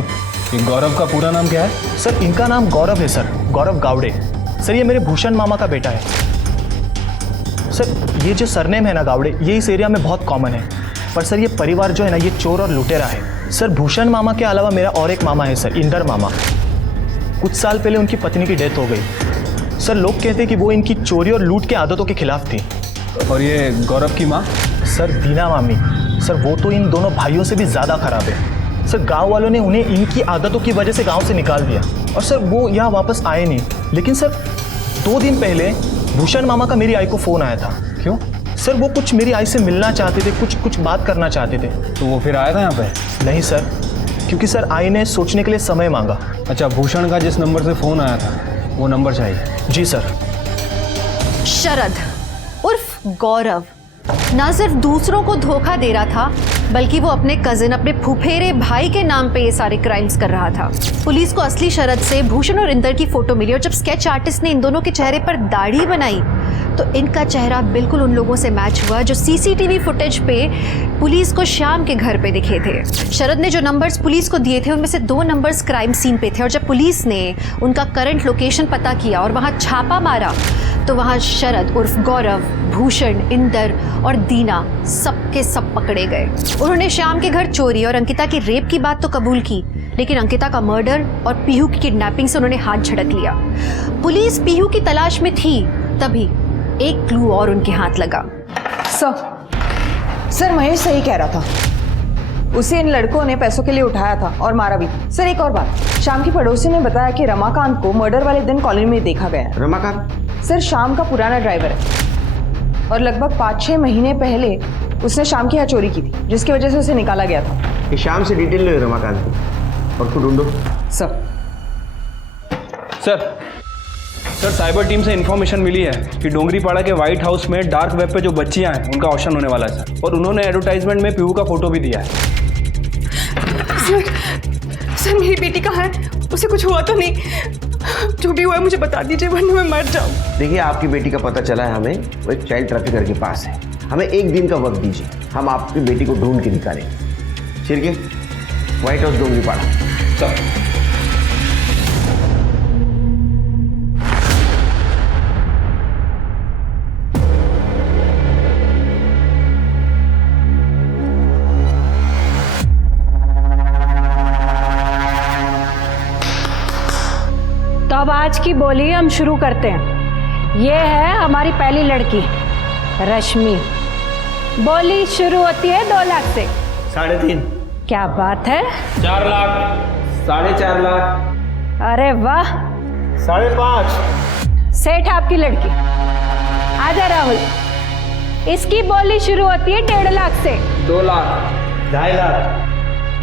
ये गौरव का पूरा नाम क्या है? सर इनका नाम गौरव है सर, गौरव गावड़े। सर ये मेरे भूषण मामा का बेटा है। सर ये जो सरनेम है ना गावड़े, ये इस एरिया में बहुत कॉमन है, पर सर ये परिवार जो है ना, ये चोर और लुटेरा है। सर भूषण मामा के अलावा मेरा और एक मामा है सर, इंदर मामा। कुछ साल पहले उनकी पत्नी की डेथ हो गई। सर लोग कहते हैं कि वो इनकी चोरी और लूट के आदतों के खिलाफ थी। और ये गौरव की माँ? सर दीना मामी। सर वो तो इन दोनों भाइयों से भी ज़्यादा खराब है। सर गांव वालों ने उन्हें इनकी आदतों की वजह से गांव से निकाल दिया और सर वो यहाँ वापस आए नहीं। लेकिन सर 2 दिन पहले भूषण मामा का मेरी आई को फ़ोन आया था। क्यों? सर वो कुछ मेरी आई से मिलना चाहते थे, कुछ बात करना चाहते थे। तो वो फिर आया था यहाँ पे? नहीं सर, क्योंकि सर आई ने सोचने के लिए समय मांगा। अच्छा, भूषण का जिस नंबर से फ़ोन आया था वो नंबर चाहिए? जी सर। शरद उर्फ गौरव ना सिर्फ दूसरों को धोखा दे रहा था, बल्कि वो अपने कजिन, अपने फुफेरे भाई के नाम पे ये सारे क्राइम्स कर रहा था। पुलिस को असली शरद से भूषण और इंदर की फोटो मिली और जब स्केच आर्टिस्ट ने इन दोनों के चेहरे पर दाढ़ी बनाई तो इनका चेहरा बिल्कुल उन लोगों से मैच हुआ जो सीसीटीवी फुटेज पे पुलिस को श्याम के घर पे दिखे थे। शरद ने जो नंबर्स पुलिस को दिए थे उनमें से 2 नंबर्स क्राइम सीन पे थे और जब पुलिस ने उनका करंट लोकेशन पता किया और वहाँ छापा मारा तो वहाँ शरद उर्फ गौरव, भूषण, इंदर और दीना सबके सब पकड़े गए। उन्होंने श्याम के घर चोरी और अंकिता की रेप की बात तो कबूल की, लेकिन अंकिता का मर्डर और पीहू की किडनैपिंग से उन्होंने हाथ झड़क लिया। पुलिस पीहू की तलाश में थी, तभी एक क्लू और उनके हाथ लगा। सर महेश सही कह रहा था, उसे इन लड़कों ने पैसों के लिए उठाया था और मारा भी। सर एक और बात, शाम की पड़ोसी ने बताया कि रमाकांत को मर्डर वाले दिन कॉलोनी में देखा गया है। रमाकांत? सर शाम का पुराना ड्राइवर है और लगभग 5-6 महीने पहले उसने शाम की यहाँ चोरी की थी, जिसकी वजह से उसे निकाला गया था। कि शाम से डिटेल ले रमाकांत की और खुद ढूंढो। सर साइबर टीम से इन्फॉर्मेशन मिली है कि डोंगरीपाड़ा के व्हाइट हाउस में डार्क वेब पे जो बच्चियां हैं उनका ऑप्शन होने वाला है सर, और उन्होंने एडवर्टाइजमेंट में पीहू का फोटो भी दिया है। सर मेरी बेटी कहाँ है? उसे कुछ हुआ तो नहीं? जो भी हुआ है मुझे बता दीजिए वरना मैं मर जाऊँ। देखिए आपकी बेटी का पता चला है हमें, वो एक चाइल्ड ट्रैफिकर के पास है। हमें 1 दिन का वक्त दीजिए, हम आपकी बेटी को ढूंढ के निकालेंगे। Shirke, White House Dongripada. Sir तो अब आज की बोली हम शुरू करते हैं। ये है हमारी पहली लड़की रश्मि। बोली शुरू होती है 2 लाख से। 3.5। क्या बात है? 4 लाख, 4.5 लाख। अरे वाह। 5.5। सेठ आपकी लड़की। आजा राहुल। इसकी बोली शुरू होती है 1.5 लाख से। 2 लाख, 2.5 लाख,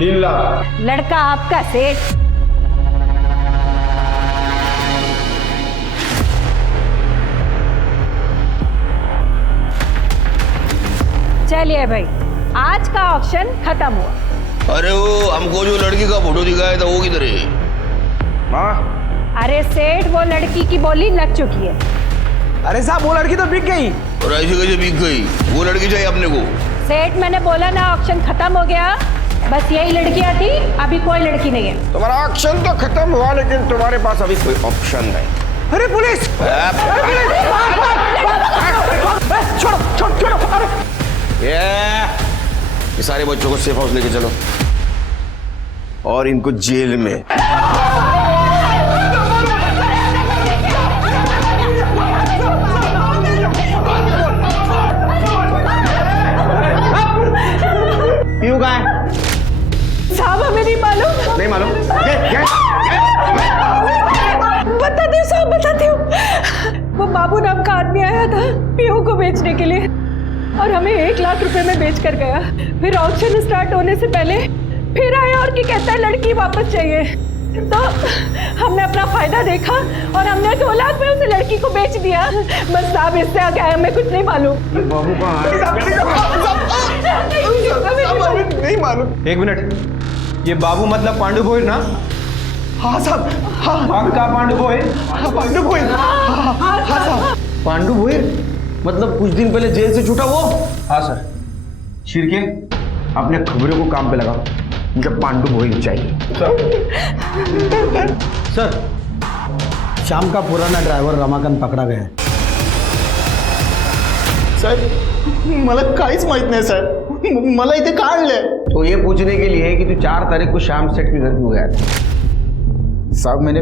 3 लाख। लड़का आपका सेठ। चलिए भाई, आज का ऑक्शन खत्म हुआ। अरे वो हमको जो लड़की का फोटो दिखाया था वो किधर है? माँ? अरे सेठ वो लड़की की बोली लग चुकी है। अरे साहब वो लड़की तो बिक गई। और ऐसे कैसे बिक गई? वो लड़की चाहिए अपने को। सेठ मैंने बोला ना ऑक्शन खत्म हो गया, बस यही लड़कियां थी, अभी कोई लड़की नहीं है। तुम्हारा ऑक्शन तो खत्म हुआ लेकिन तुम्हारे पास अभी कोई ऑप्शन नहीं। अरे पुलिस! छोड़ो छोड़ो छोड़ो। अरे ये सारे बच्चों को सेफ हाउस लेके चलो और इनको जेल में। पीहू कहाँ है? साहब हमें नहीं मालूम। नहीं मालूम? बताती हूँ साहब, बताती हूँ। वो बाबू नाम का आदमी आया था पीहू को बेचने के लिए और हमें 1 लाख रुपए में बेच कर गया। फिर ऑक्शन स्टार्ट होने से पहले फिर आया और क्या कहता है लड़की वापस चाहिए। तो हमने अपना फायदा देखा और हमने 2 लाख में उस लड़की को बेच दिया। बस साहब इससे आगे हमें कुछ नहीं मालूम। बाबू कहाँ नहीं मालूम। 1 मिनट, ये बाबू मतलब पांडु भोईर ना? हाँ साहब, हाँ। पक्का पांडु भोईर? पांडु भोईर। हाँ साहब। पांडु भोईर मतलब कुछ दिन पहले जेल से छूटा वो? हाँ सर। शिरके, अपने खबरों को काम पे लगा, मुझे पांडु भोईर चाहिए। सर, शाम का पुराना ड्रायव्हर रमाकांत पकडा गया है। साहेब मला काहीच माहित नाही साहेब, मला इथे का आणलंय? तो ये पूछने के लिए कि तू 4 तारीख को शाम सेठ के घर क्यों गया था? साहब मैंने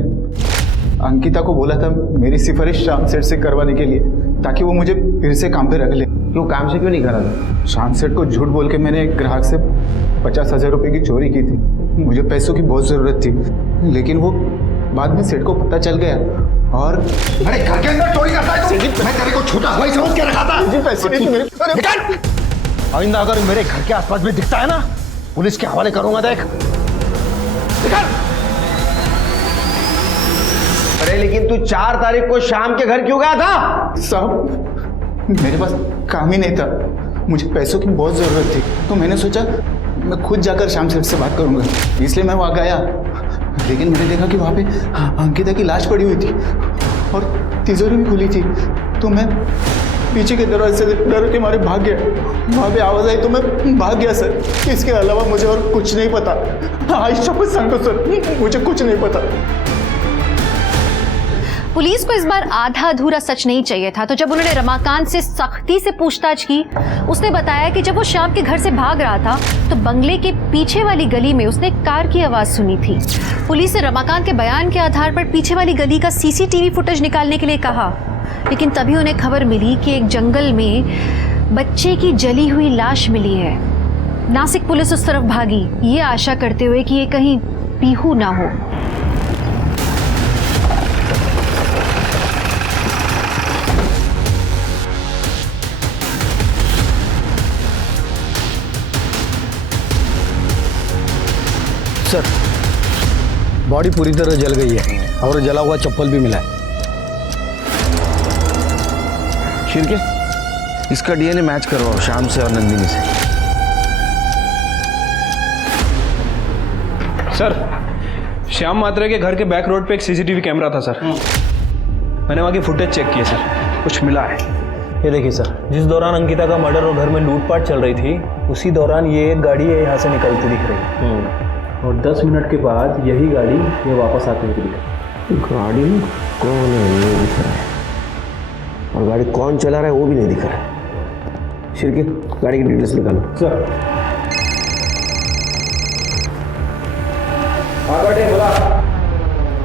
अंकिता को बोला था मेरी सिफारिश शाम सेठ से करवाने के लिए, ताकि वो मुझे फिर से काम पे रख ले। क्यों काम से क्यों नहीं करा था? शाम सेठ को झूठ बोल के मैंने एक ग्राहक से 50,000 रुपए की चोरी की थी। मुझे पैसों की बहुत ज़रूरत थी, लेकिन वो बाद में सेठ को पता चल गया और अरे घर के अंदर चोरी करता है तू? मैं तेरे को छोटा हवाई समझ के रखा था। निकल! आइंदा अगर मेरे घर के आसपास में दिखता है ना, पुलिस के हवाले करूंगा। देख, निकल! अरे लेकिन तू 4 तारीख को शाम के घर क्यों गया था? साहब, मेरे पास काम ही नहीं था, मुझे पैसों की बहुत ज़रूरत थी, तो मैंने सोचा मैं खुद जाकर शाम सेठ से बात करूंगा, इसलिए मैं वहाँ गया। लेकिन मैंने देखा कि वहाँ पे अंकिता की लाश पड़ी हुई थी और तिजोरी भी खुली थी, तो मैं पीछे के दरवाजे से डर के मारे भाग गया। वहाँ पे आवाज़ आई तो मैं भाग गया सर। इसके अलावा मुझे और कुछ नहीं पता। आज शपथ सांगो सर, मुझे कुछ नहीं पता। पुलिस को इस बार आधा अधूरा सच नहीं चाहिए था, तो जब उन्होंने रमाकांत से सख्ती से पूछताछ की, उसने बताया कि जब वो श्याम के घर से भाग रहा था तो बंगले के पीछे वाली गली में उसने कार की आवाज सुनी थी। पुलिस ने रमाकांत के बयान के आधार पर पीछे वाली गली का सीसीटीवी फुटेज निकालने के लिए कहा, लेकिन तभी उन्हें खबर मिली कि एक जंगल में बच्चे की जली हुई लाश मिली है। नासिक पुलिस उस तरफ भागी, ये आशा करते हुए कि ये कहीं पीहू ना हो। सर, बॉडी पूरी तरह जल गई है और जला हुआ चप्पल भी मिला है। शिरके, इसका डीएनए मैच करवाओ शाम से और नंदिनी से। सर, श्याम मात्रे के घर के बैक रोड पे एक सीसीटीवी कैमरा था सर। मैंने वहाँ की फुटेज चेक की है सर, कुछ मिला है। ये देखिए सर, जिस दौरान अंकिता का मर्डर और घर में लूटपाट चल रही थी, उसी दौरान ये एक गाड़ी यहाँ से निकलती दिख रही है और 10 मिनट के बाद यही गाड़ी ये वापस आती हुई दिख रही है। गाड़ी में कौन है ये दिख रहा है, और गाड़ी कौन चला रहा है वो भी नहीं दिख रहा है। शिरके, गाड़ी की डिटेल्स निकालो। सर,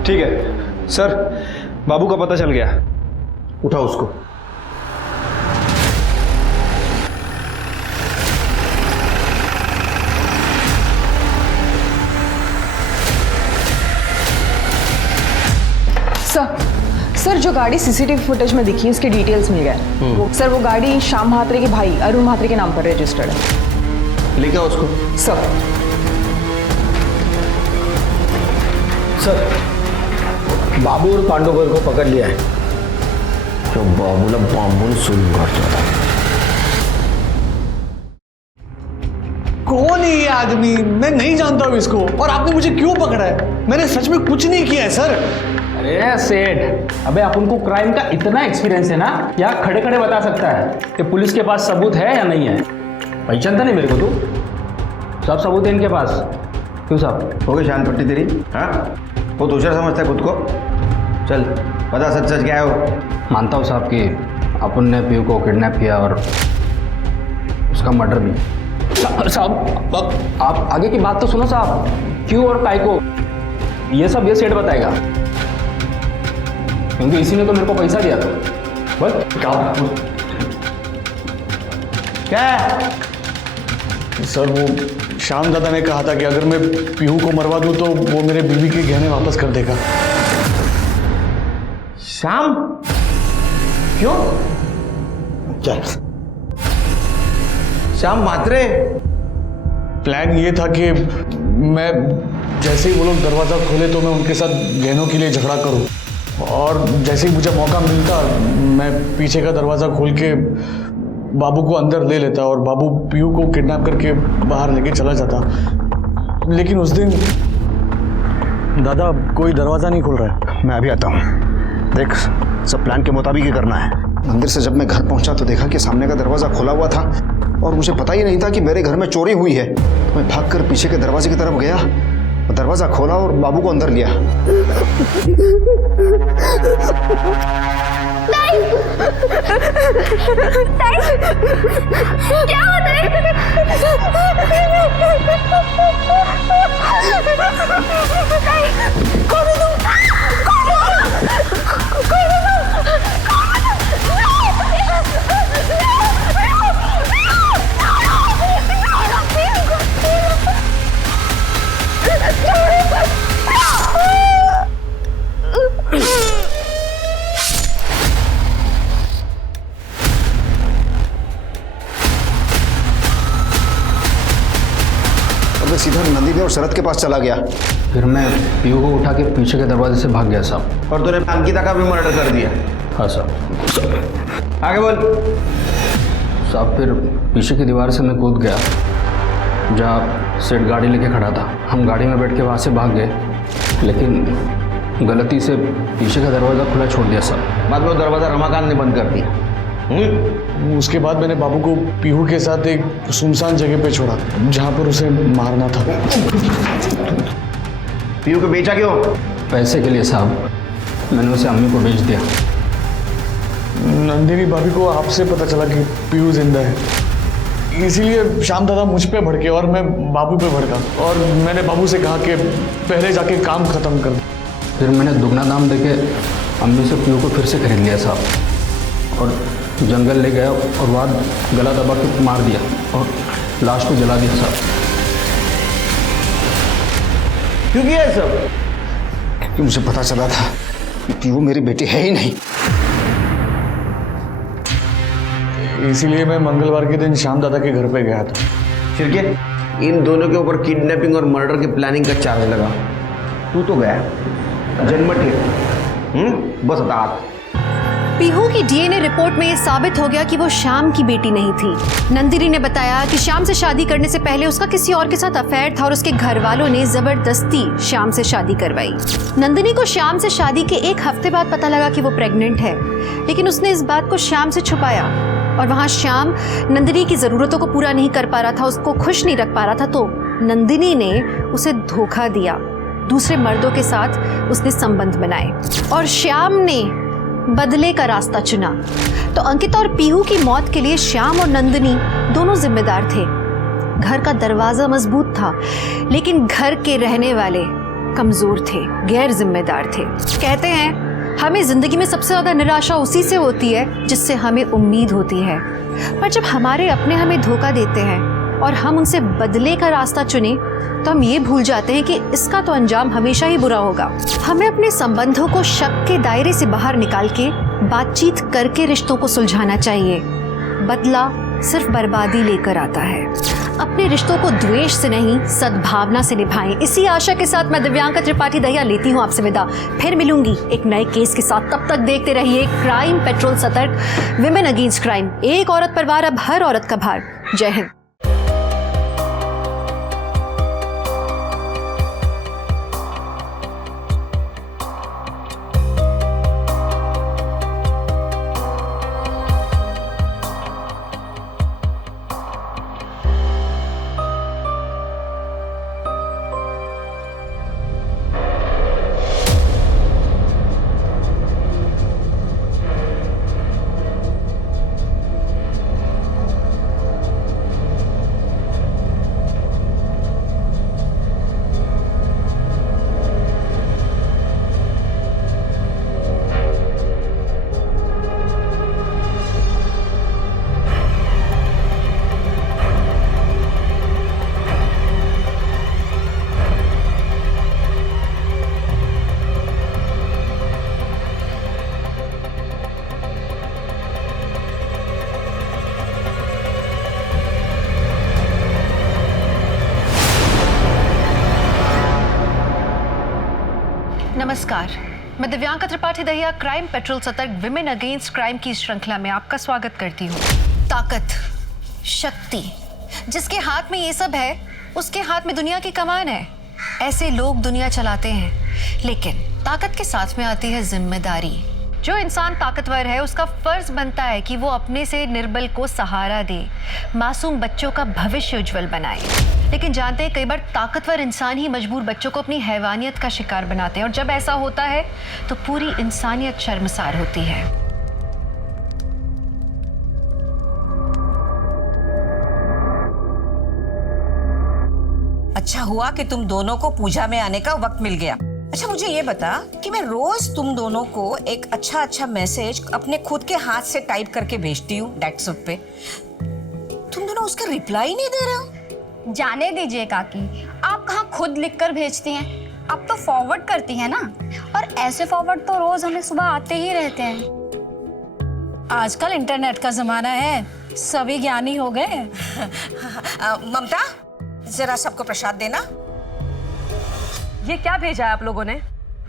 ठीक है सर, बाबू का पता चल गया। उठाओ उसको। सर, जो गाड़ी सीसीटीवी फुटेज में दिखी इसके डिटेल्स मिल गए। सर, वो गाड़ी श्याम म्हात्रे के भाई अरुण म्हात्रे के नाम पर रजिस्टर्ड है। लेके आओ उसको। सर, बाबू और पांडुगर को पकड़ लिया है। जो बाबूला बांबून सुन करता था। कौन है ये आदमी? मैं नहीं जानता हूँ इसको, और आपने मुझे क्यों पकड़ा है? मैंने सच में कुछ नहीं किया है सर। अरे सेठ, अबे अपन को क्राइम का इतना एक्सपीरियंस है ना, यहाँ खड़े खड़े बता सकता है कि पुलिस के पास सबूत है या नहीं है। पहचानता नहीं मेरे को तू? सब सबूत है इनके पास। क्यों साहब, हो गई शान पट्टी तेरी? हाँ, वो दूसरा समझता है खुद को। चल बता, सच सच क्या है वो? मानता हूँ साहब कि अपन ने पीयू को किडनैप किया और उसका मर्डर भी। साहब, आप आगे की बात तो सुनो साहब। क्यों और काय को, ये सब ये सेठ बताएगा, क्योंकि इसी ने तो मेरे को पैसा दिया था। बोल क्या है? सर, वो श्याम दादा ने कहा था कि अगर मैं पीहू को मरवा दूं तो वो मेरे बीवी के गहने वापस कर देगा। श्याम? क्यों? चल, श्याम म्हात्रे? प्लान ये था कि मैं जैसे ही वो लोग दरवाज़ा खोले तो मैं उनके साथ गहनों के लिए झगड़ा करूं, और जैसे ही मुझे मौका मिलता मैं पीछे का दरवाज़ा खोल के बाबू को अंदर ले लेता और बाबू पीयू को किडनैप करके बाहर लेके चला जाता। लेकिन उस दिन दादा कोई दरवाज़ा नहीं खुल रहा है। मैं अभी आता हूँ। देख, सब प्लान के मुताबिक ही करना है। मंदिर से जब मैं घर पहुंचा तो देखा कि सामने का दरवाज़ा खुला हुआ था और मुझे पता ही नहीं था कि मेरे घर में चोरी हुई है। मैं भागकर पीछे के दरवाजे की तरफ गया, दरवाज़ा खोला और बाबू को अंदर लिया। क्या होता है? कौन है तुम? सीधा नंदिनी और शरद के पास चला गया। फिर मैं पीयू को उठा के पीछे के दरवाजे से भाग गया साहब। और तूने अंकिता का भी मर्डर कर दिया? हाँ साहब। आगे बोल। साहब फिर पीछे की दीवार से मैं कूद गया जहाँ सेठ गाड़ी लेके खड़ा था। हम गाड़ी में बैठ के वहाँ से भाग गए, लेकिन गलती से पीछे का दरवाज़ा खुला छोड़ दिया साहब। बाद में वो दरवाज़ा रमाकांत ने बंद कर दिया। उसके बाद मैंने बाबू को पीहू के साथ एक सुनसान जगह पे छोड़ा जहाँ पर उसे मारना था। पीहू को बेचा क्यों? पैसे के लिए साहब। मैंने उसे अम्मी को बेच दिया। नंदिनी भाभी को आपसे पता चला कि पीहू जिंदा है, इसीलिए श्याम दादा मुझ पे भड़के और मैं बाबू पे भड़का, और मैंने बाबू से कहा कि पहले जाके काम खत्म कर दो। फिर मैंने दुगना दाम देके अम्मी से पीहू को फिर से खरीद लिया साहब, और जंगल ले गया और वहाँ गला दबा के मार दिया और लाश को जला दिया साहब। क्यों किया ये सब? क्योंकि मुझे पता चला था कि वो मेरी बेटी है ही नहीं। इसीलिए मैं मंगलवार के दिन श्याम दादा के घर पे गया था। फिर क्या? इन दोनों के ऊपर किडनैपिंग और मर्डर की प्लानिंग का चार्ज लगा। तू तो गया जन्मठ बस हताहत। पीहू की डीएनए रिपोर्ट में ये साबित हो गया कि वो श्याम की बेटी नहीं थी। नंदिनी ने बताया कि श्याम से शादी करने से पहले उसका किसी और के साथ अफेयर था और उसके घर वालों ने जबरदस्ती श्याम से शादी करवाई। नंदिनी को श्याम से शादी के एक हफ्ते बाद पता लगा कि वो प्रेग्नेंट है, लेकिन उसने इस बात को श्याम से छुपाया और वहाँ श्याम नंदिनी की ज़रूरतों को पूरा नहीं कर पा रहा था, उसको खुश नहीं रख पा रहा था, तो नंदिनी ने उसे धोखा दिया। दूसरे मर्दों के साथ उसने संबंध बनाए और श्याम ने बदले का रास्ता चुना। तो अंकिता और पीहू की मौत के लिए श्याम और नंदिनी दोनों जिम्मेदार थे। घर का दरवाजा मजबूत था, लेकिन घर के रहने वाले कमजोर थे, गैर जिम्मेदार थे। कहते हैं हमें जिंदगी में सबसे ज्यादा निराशा उसी से होती है जिससे हमें उम्मीद होती है, पर जब हमारे अपने हमें धोखा देते हैं और हम उनसे बदले का रास्ता चुने तो हम ये भूल जाते हैं कि इसका तो अंजाम हमेशा ही बुरा होगा। हमें अपने संबंधों को शक के दायरे से बाहर निकाल के बातचीत करके रिश्तों को सुलझाना चाहिए। बदला सिर्फ बर्बादी लेकर आता है। अपने रिश्तों को द्वेष से नहीं, सद्भावना से निभाएं। इसी आशा के साथ मैं दिव्यांका त्रिपाठी दहिया लेती हूँ आपसे विदा। फिर मिलूंगी एक नए केस के साथ। तब तक देखते रहिए क्राइम पेट्रोल सतर्क, विमेन अगेंस्ट क्राइम। एक औरत पर वार, अब हर औरत का भार। जय हिंद। नमस्कार, मैं दिव्यांका त्रिपाठी दहिया क्राइम पेट्रोल सतर्क विमेन अगेंस्ट क्राइम की श्रृंखला में आपका स्वागत करती हूँ। ताकत, शक्ति, जिसके हाथ में ये सब है उसके हाथ में दुनिया की कमान है। ऐसे लोग दुनिया चलाते हैं, लेकिन ताकत के साथ में आती है जिम्मेदारी। जो इंसान ताकतवर है उसका फर्ज बनता है कि वो अपने से निर्बल को सहारा दे, मासूम बच्चों का भविष्य उज्जवल बनाए। लेकिन जानते हैं कई बार ताकतवर इंसान ही मजबूर बच्चों को अपनी हैवानियत का शिकार बनाते हैं, और जब ऐसा होता है तो पूरी इंसानियत शर्मसार होती है। अच्छा हुआ कि तुम दोनों को पूजा में आने का वक्त मिल गया। अच्छा मुझे ये बता कि मैं रोज तुम दोनों को एक अच्छा मैसेज अपने खुद के हाथ से टाइप करके भेजती हूँ व्हाट्सएप पे, तुम दोनों उसका रिप्लाई नहीं दे रहे हो। जाने दीजिए काकी, आप कहाँ खुद लिखकर भेजती हैं, आप तो फॉरवर्ड करती हैं ना, और ऐसे फॉरवर्ड तो रोज हमें सुबह आते ही रहते हैं। आजकल इंटरनेट का जमाना है, सभी ज्ञानी हो गए। ममता जरा सबको प्रसाद देना। ये क्या भेजा है आप लोगों ने?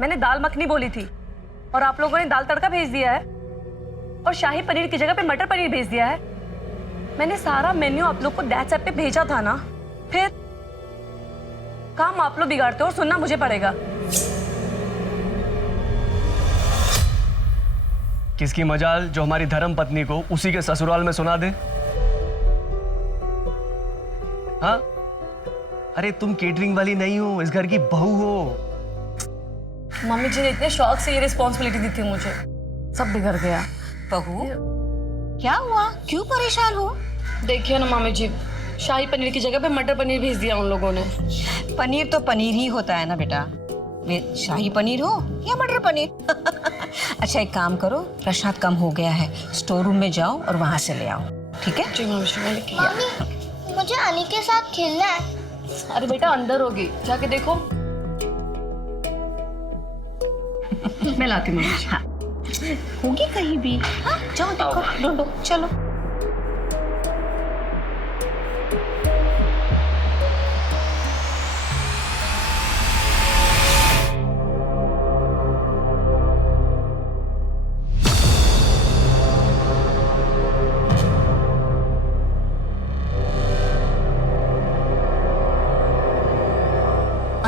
मैंने दाल मखनी बोली थी और आप लोगों ने दाल तड़का भेज दिया है और शाही पनीर की जगह पे मटर पनीर भेज दिया है। मैंने सारा मेन्यू आप लोग को दैट्स ऐप पे भेजा था ना, फिर काम आप लोग बिगाड़ते हो और सुनना मुझे पड़ेगा। किसकी मजाल जो हमारी धर्म पत्नी को उसी के ससुराल में सुना दे। हाँ, अरे तुम केटरिंग वाली नहीं हो, इस घर की बहू हो। मम्मी जी ने इतने शौक से ये रिस्पॉन्सिबिलिटी दी थी मुझे, सब बिगड़ गया। बहू, क्या हुआ? क्यों परेशान हो? देखिए ना मम्मी जी, शाही पनीर की जगह पे मटर पनीर भेज दिया उन लोगों ने। पनीर तो पनीर ही होता है ना बेटा, वे शाही पनीर हो या मटर पनीर। अच्छा एक काम करो, प्रसाद कम हो गया है, स्टोर रूम में जाओ और वहां से ले आओ, ठीक है? जी मम्मी। मम्मी, मुझे अली के साथ खेलना है। अरे बेटा अंदर होगी, जाके देखो। मैं लाती हूँ मम्मी। हाँ, होगी कहीं भी। हाँ, जाओ देखो, ढूंढो, चलो।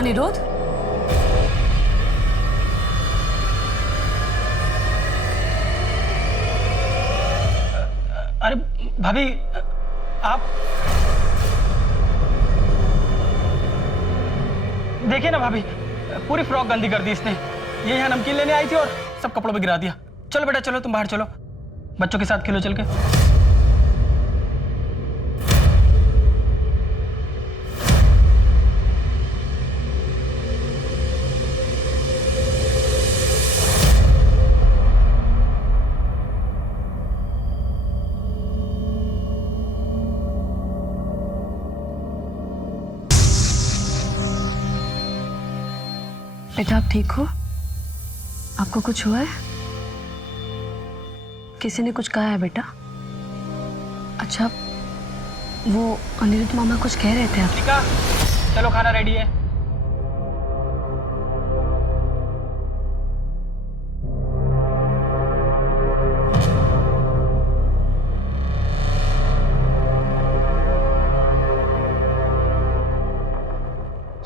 अनिरुद्ध, अरे भाभी, आप देखिए ना भाभी, पूरी फ्रॉक गंदी कर दी इसने। ये यहाँ नमकीन लेने आई थी और सब कपड़ों पे गिरा दिया। चलो बेटा चलो, तुम बाहर चलो, बच्चों के साथ खेलो चल के। बेटा आप ठीक हो? आपको कुछ हुआ है? किसी ने कुछ कहा है बेटा? अच्छा, वो अनिरुद्ध मामा कुछ कह रहे थे आप? चलो खाना रेडी है।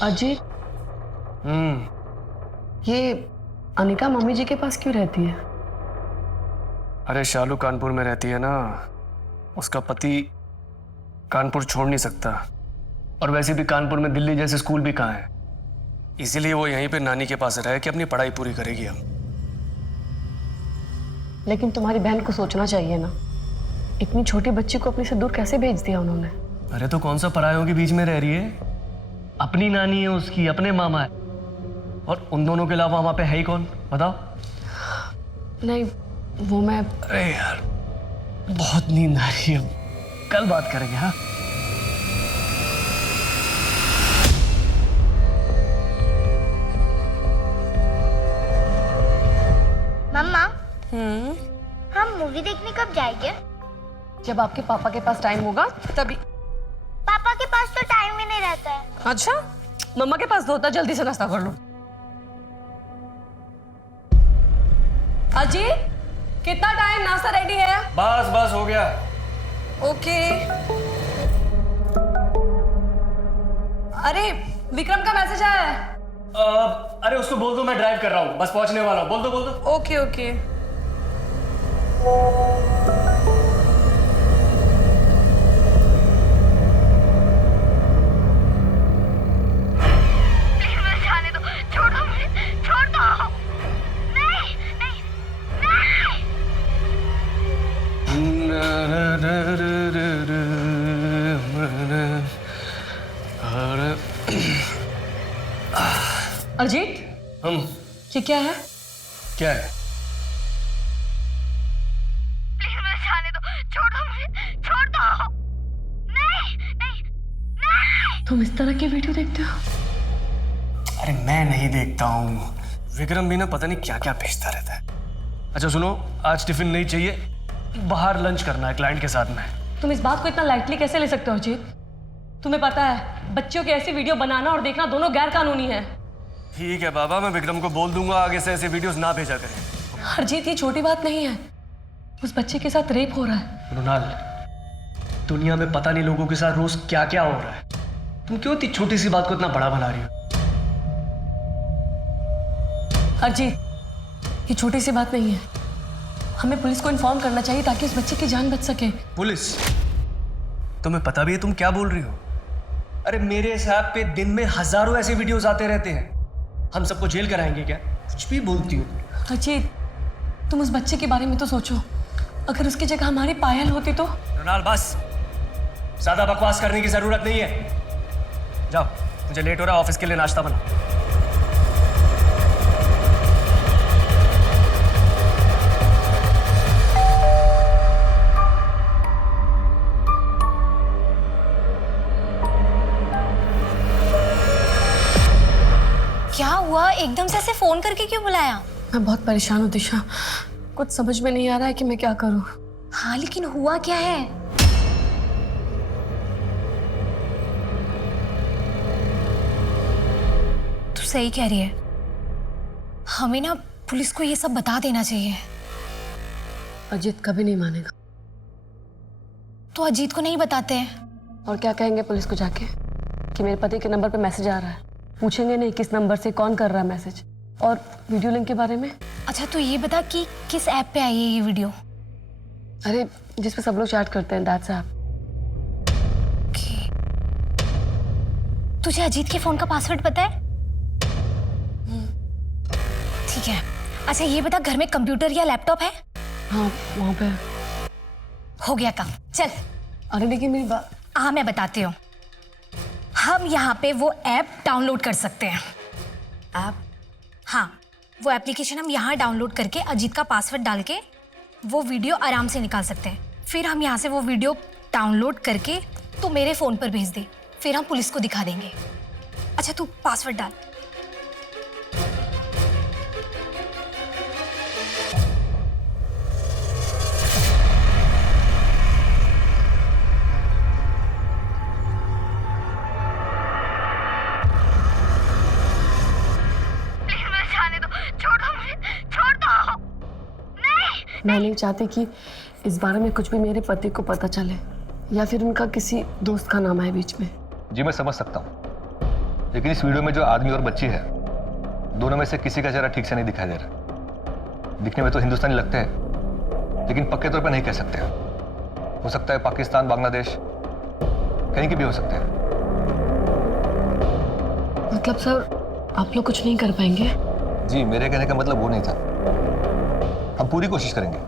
अजय, ये अनिका मम्मी जी के पास क्यों रहती है? अरे शालू कानपुर में रहती है ना, उसका पति कानपुर छोड़ नहीं सकता, और वैसे भी कानपुर में दिल्ली जैसे स्कूल भी कहाँ है, इसीलिए वो यहीं पे नानी के पास रह के अपनी पढ़ाई पूरी करेगी अब। लेकिन तुम्हारी बहन को सोचना चाहिए ना, इतनी छोटी बच्ची को अपने से दूर कैसे भेज दिया उन्होंने? अरे तो कौन सा परायों के बीच में रह रही है? अपनी नानी है उसकी, अपने मामा है, और उन दोनों के अलावा वहां पे है ही कौन, बताओ? नहीं वो मैं, अरे यार बहुत नींद आ रही है, कल बात करेंगे। हाँ मम्मा, हम मूवी देखने कब जाएंगे? जब आपके पापा के पास टाइम होगा तभी। पापा के पास तो टाइम ही नहीं रहता है। अच्छा, मम्मा के पास तो होता, जल्दी से नाश्ता कर लो। अजी, कितना टाइम? नाश्ता रेडी है? बस बस हो गया। ओके। अरे विक्रम का मैसेज आया है। अरे उसको बोल दो मैं ड्राइव कर रहा हूँ, बस पहुंचने वाला हूँ। बोल दो। Okay okay. जाने दो, छोड़ो मुझे, छोड़ दो। नहीं नहीं अजीत, ये क्या है? क्या है? प्लीज मुझे जाने दो, छोड़ दो मुझे, छोड़ दो। नहीं नहीं नहीं। तुम इस तरह की वीडियो देखते हो? अरे मैं नहीं देखता हूँ, विक्रम भी ना पता नहीं क्या क्या भेजता रहता है। अच्छा सुनो, आज टिफिन नहीं चाहिए, बाहर लंच करना है क्लाइंट के साथ में। तुम इस बात को इतना लाइटली कैसे ले सकते हो अजीत? तुम्हें पता है बच्चों के ऐसी वीडियो बनाना और देखना दोनों गैर कानूनी है। ठीक है बाबा, मैं विक्रम को बोल दूंगा आगे से ऐसे वीडियोस ना भेजा करें। हरजीत, ये छोटी बात नहीं है, उस बच्चे के साथ रेप हो रहा है। मृणाल, दुनिया में पता नहीं लोगों के साथ रोज क्या क्या हो रहा है, तुम क्यों इतनी छोटी सी बात को इतना बड़ा बना रही हो? हरजीत, ये छोटी सी बात नहीं है, हमें पुलिस को इन्फॉर्म करना चाहिए ताकि उस बच्चे की जान बच सके। पुलिस? तुम्हें पता भी है तुम क्या बोल रही हो? अरे मेरे हिसाब पे दिन में हजारों ऐसे वीडियोस आते रहते हैं, हम सबको जेल कराएंगे क्या? कुछ भी बोलती हो। हरजीत, तुम उस बच्चे के बारे में तो सोचो, अगर उसकी जगह हमारी पायल होती तो। मृणाल बस, ज्यादा बकवास करने की जरूरत नहीं है। जाओ, मुझे लेट हो रहा है, ऑफिस के लिए नाश्ता बना। क्या हुआ? एकदम से ऐसे फोन करके क्यों बुलाया? मैं बहुत परेशान हूँ दिशा, कुछ समझ में नहीं आ रहा है कि मैं क्या करूँ। हाँ, लेकिन हुआ क्या है? तू सही कह रही है, हमें ना पुलिस को ये सब बता देना चाहिए। अजीत कभी नहीं मानेगा। तो अजीत को नहीं बताते हैं? और क्या कहेंगे पुलिस को जाके कि मेरे पति के नंबर पे मैसेज आ रहा है? पूछेंगे नहीं किस नंबर से कौन कर रहा है मैसेज, और वीडियो लिंक के बारे में। अच्छा, तो ये बता कि किस ऐप पे आई है ये वीडियो? अरे जिस पे सब लोग चैट करते हैं, दैट्स ऐप। तुझे अजीत के फोन का पासवर्ड पता है? ठीक है। अच्छा ये बता, घर में कंप्यूटर या लैपटॉप है? हाँ, वहाँ पे। हो गया काम, चल। अरे लेकिन मेरी बात। हाँ, मैं बताती हूँ। हम यहाँ पे वो ऐप डाउनलोड कर सकते हैं। ऐप? हाँ, वो एप्लीकेशन हम यहाँ डाउनलोड करके अजीत का पासवर्ड डाल के वो वीडियो आराम से निकाल सकते हैं। फिर हम यहाँ से वो वीडियो डाउनलोड करके तो मेरे फ़ोन पर भेज दे, फिर हम पुलिस को दिखा देंगे। अच्छा तू पासवर्ड डाल। मैं नहीं चाहती कि इस बारे में कुछ भी मेरे पति को पता चले, या फिर उनका किसी दोस्त का नाम है बीच में। जी मैं समझ सकता हूँ, लेकिन इस वीडियो में जो आदमी और बच्ची है, दोनों में से किसी का चेहरा ठीक से नहीं दिखाई दे रहा। दिखने में तो हिंदुस्तानी लगते हैं, लेकिन पक्के तौर पर नहीं कह सकते। हो सकता है पाकिस्तान, बांग्लादेश, कहीं की भी हो सकते हैं। मतलब सर आप लोग कुछ नहीं कर पाएंगे? जी मेरे कहने का मतलब वो नहीं था, हम पूरी कोशिश करेंगे।